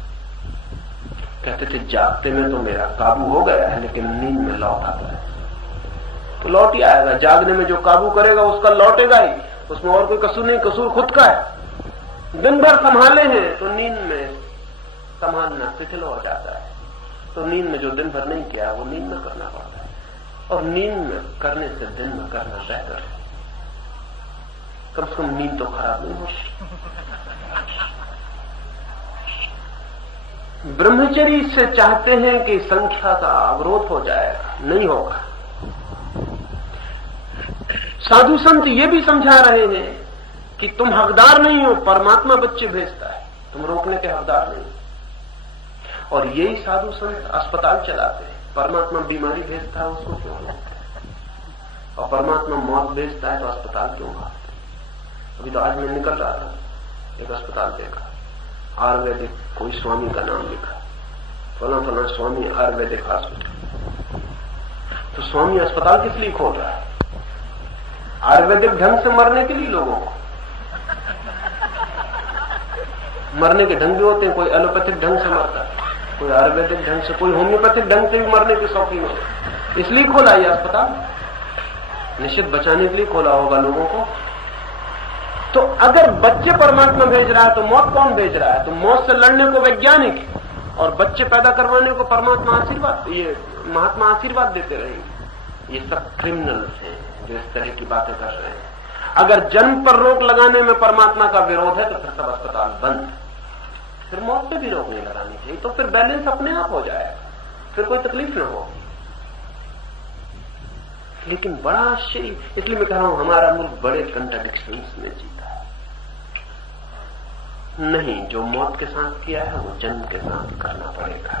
कहते थे जागते में तो मेरा काबू हो गया है, लेकिन नींद में लौट आता है तो लौट ही आएगा। जागने में जो काबू करेगा उसका लौटेगा ही, उसमें और कोई कसूर नहीं, कसूर खुद का है। दिन भर संभाले हैं तो नींद में संभालना शिथिल हो जाता है, तो नींद में जो दिन भर नहीं किया वो नींद में करना पड़ता है, और नींद में करने से दिन में करना बेहतर है। कम से कम नींद तो खराब नहीं होती। ब्रह्मचर्य से चाहते हैं कि संख्या का अवरोध हो जाएगा, नहीं होगा। साधु संत ये भी समझा रहे हैं कि तुम हकदार नहीं हो, परमात्मा बच्चे भेजता है, तुम रोकने के हकदार नहीं। और यही साधु संत अस्पताल चलाते हैं। परमात्मा बीमारी भेजता है, उसको क्यों रोकते हैं? और परमात्मा मौत भेजता है तो अस्पताल क्यों भागते? अभी तो आज मैं निकल रहा था, एक अस्पताल देखा, आयुर्वेदिक कोई स्वामी का नाम लिखा, फला फला स्वामी आयुर्वेदिक हॉस्पिटल। तो स्वामी अस्पताल किस लिए खोल रहा है? आयुर्वेदिक ढंग से मरने के लिए लोगों को। मरने के ढंग भी होते हैं, कोई एलोपैथिक ढंग से मरता है, कोई आयुर्वेदिक ढंग से, कोई होम्योपैथिक ढंग से भी मरने के शौकीन होते। इसलिए खोला ये अस्पताल, निश्चित बचाने के लिए खोला होगा लोगों को। तो अगर बच्चे परमात्मा भेज रहा है तो मौत कौन भेज रहा है? तो मौत से लड़ने को वैज्ञानिक, और बच्चे पैदा करवाने को परमात्मा आशीर्वाद, ये महात्मा आशीर्वाद देते रहेंगे। ये सब क्रिमिनल्स हैं जो इस तरह की बातें कर रहे हैं। अगर जन्म पर रोक लगाने में परमात्मा का विरोध है तो फिर सब अस्पताल बंद, फिर मौत पे भी रोक नहीं लगानी चाहिए, तो फिर बैलेंस अपने आप हो जाएगा, फिर कोई तकलीफ न होगी। लेकिन बड़ा आश्चर्य, इसलिए मैं कह रहा हूं हमारा मुल्क बड़े कंट्राडिक्शंस में जीता है। नहीं, जो मौत के साथ किया है वो जन्म के साथ करना पड़ेगा,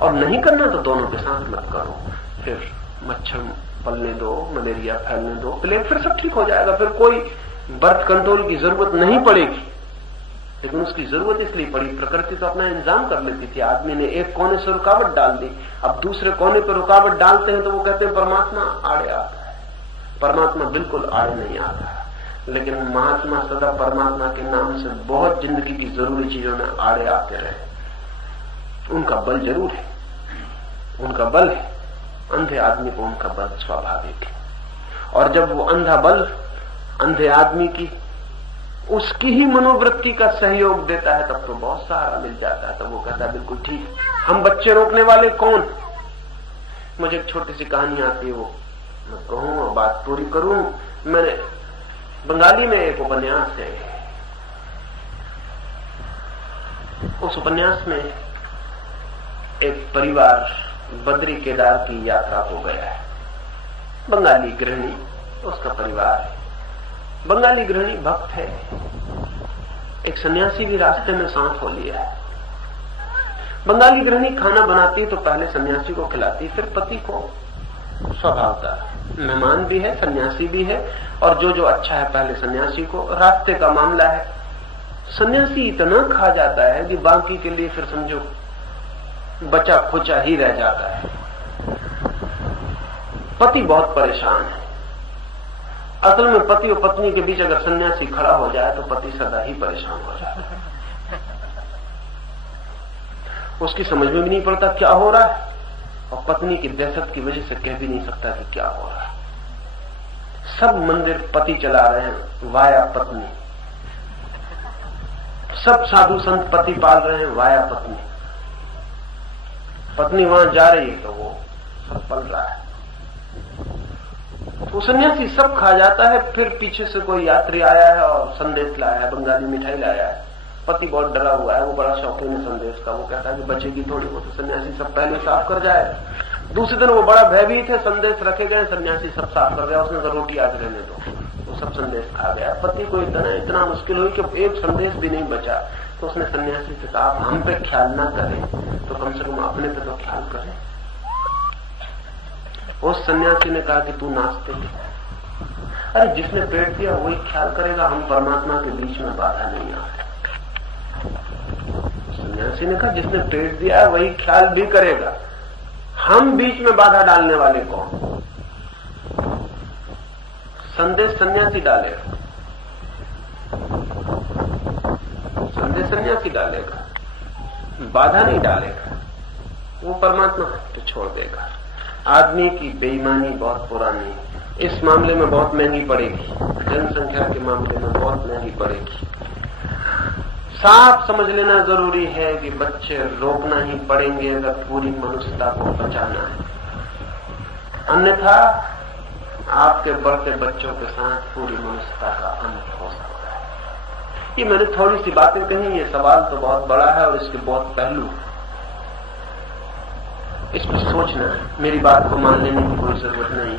और नहीं करना तो दोनों के साथ मत करो। फिर मच्छर पलने दो, मलेरिया फैलने दो, फिर सब ठीक हो जाएगा। फिर कोई बर्थ कंट्रोल की जरूरत नहीं पड़ेगी। लेकिन उसकी जरूरत इसलिए पड़ी, प्रकृति तो अपना इंतजाम कर लेती थी। आदमी ने एक कोने से रुकावट डाल दी, अब दूसरे कोने पर रुकावट डालते हैं तो वो कहते हैं परमात्मा आड़े आता है। परमात्मा बिल्कुल आड़े नहीं आता, लेकिन महात्मा सदा परमात्मा के नाम से बहुत जिंदगी की जरूरी चीजों में आड़े आते रहे। उनका बल जरूर है, उनका बल है। अंधे आदमी को उनका बल स्वाभाविक है, और जब वो अंधा बल अंधे आदमी की उसकी ही मनोवृत्ति का सहयोग देता है तब तो बहुत सहारा मिल जाता है। तब वो कहता है बिल्कुल ठीक, हम बच्चे रोकने वाले कौन? मुझे एक छोटी सी कहानी आती है, वो मैं कहूं और बात पूरी करूं। मैंने बंगाली में एक उपन्यास है, उस उपन्यास में एक परिवार बद्री केदार की यात्रा को गया है। बंगाली गृहिणी, उसका परिवार है। बंगाली गृहिणी भक्त है, एक सन्यासी भी रास्ते में साथ हो लिया है। बंगाली गृहिणी खाना बनाती तो पहले सन्यासी को खिलाती, फिर पति को। स्वभाव था मेहमान भी है, सन्यासी भी है, और जो जो अच्छा है पहले सन्यासी को। रास्ते का मामला है, सन्यासी इतना खा जाता है कि बाकी के लिए फिर समझो बचा खुचा ही रह जाता है। पति बहुत परेशान है। असल में पति और पत्नी के बीच अगर सन्यासी खड़ा हो जाए तो पति सदा ही परेशान हो जाता है। उसकी समझ में भी नहीं पड़ता क्या हो रहा है, और पत्नी की दहशत की वजह से कह भी नहीं सकता कि क्या हो रहा है। सब मंदिर पति चला रहे हैं वाया पत्नी, सब साधु संत पति पाल रहे हैं वाया पत्नी। पत्नी वहां जा रही है तो वो सब पल रहा है। वो सन्यासी सब खा जाता है। फिर पीछे से कोई यात्री आया है और संदेश लाया है, बंगाली मिठाई लाया है। पति बहुत डरा हुआ है, वो बड़ा शौकीन है संदेश का। वो कहता है कि बचेगी थोड़ी बहुत, तो सन्यासी सब पहले साफ कर जाए। दूसरे दिन वो बड़ा भयभीत है, संदेश रखे गए, सन्यासी सब साफ कर गया। उसने तो रोटी आज रहने दो, वो सब संदेश खा गया। पति को इतना मुश्किल हुई कि एक संदेश भी नहीं बचा। तो उसने सन्यासी से कहा, आप हम पे ख्याल ना करें तो कम से कम अपने पे तो ख्याल करें। उस सन्यासी ने कहा कि तू नाचते थे। अरे जिसने पेट दिया वही ख्याल करेगा, हम परमात्मा के बीच में बाधा नहीं आते। सन्यासी ने कहा जिसने पेट दिया है वही ख्याल भी करेगा, हम बीच में बाधा डालने वाले कौन? संदेश सन्यासी डालेगा, संदेश सन्यासी डालेगा, बाधा नहीं डालेगा। वो परमात्मा तो छोड़ देगा। आदमी की बेईमानी बहुत पुरानी है, इस मामले में बहुत महंगी पड़ेगी, जनसंख्या के मामले में बहुत महंगी पड़ेगी। साफ समझ लेना जरूरी है कि बच्चे रोकना ही पड़ेंगे अगर पूरी मनुष्यता को बचाना है। अन्यथा आपके बढ़ते बच्चों के साथ पूरी मनुष्यता का अंत हो सकता है। ये मैंने थोड़ी सी बातें कही, ये सवाल तो बहुत बड़ा है और इसके बहुत पहलू। इस पर सोचना है, मेरी बात को मान लेने की कोई जरूरत नहीं है।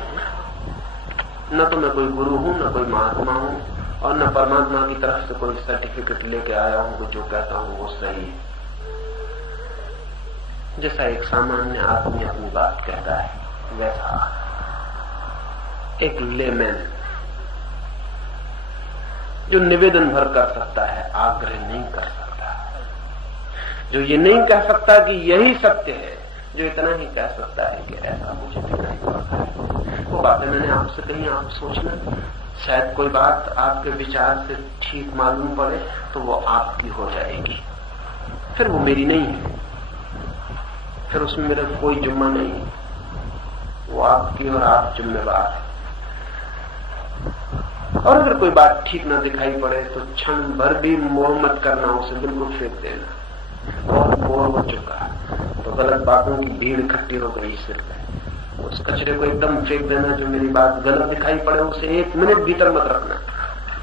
न तो मैं कोई गुरु हूं, न कोई महात्मा हूं, और न परमात्मा की तरफ से कोई सर्टिफिकेट लेके आया हूं कि जो कहता हूं वो सही है। जैसा एक सामान्य आदमी अपनी बात कहता है, वैसा एक लेमैन जो निवेदन भर कर सकता है, आग्रह नहीं कर सकता, जो ये नहीं कह सकता कि यही सत्य है, जो इतना ही कह सकता है कि ऐसा मुझे दिखाई पड़ता है। वो बातें मैंने आपसे कही, आप सोचना। शायद कोई बात आपके विचार से ठीक मालूम पड़े तो वो आपकी हो जाएगी, फिर वो मेरी नहीं है, फिर उसमें मेरा कोई जुम्मा नहीं है, वो आपकी और आप जिम्मेवार है। और अगर कोई बात ठीक ना दिखाई पड़े तो क्षण भर भी मोह मत करना, उसे बिल्कुल फेंक देना। बहुत बोर हो चुका तो गलत बातों की भीड़ इकट्ठी हो गई सिर पे, उस कचरे को एकदम फेंक देना। जो मेरी बात गलत दिखाई पड़े उसे 1 मिनट भीतर मत रखना,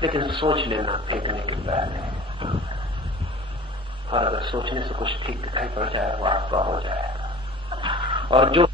लेकिन सोच लेना फेंकने के पहले। और अगर सोचने से कुछ ठीक दिखाई पड़ जाए वो आपका हो जाएगा। और जो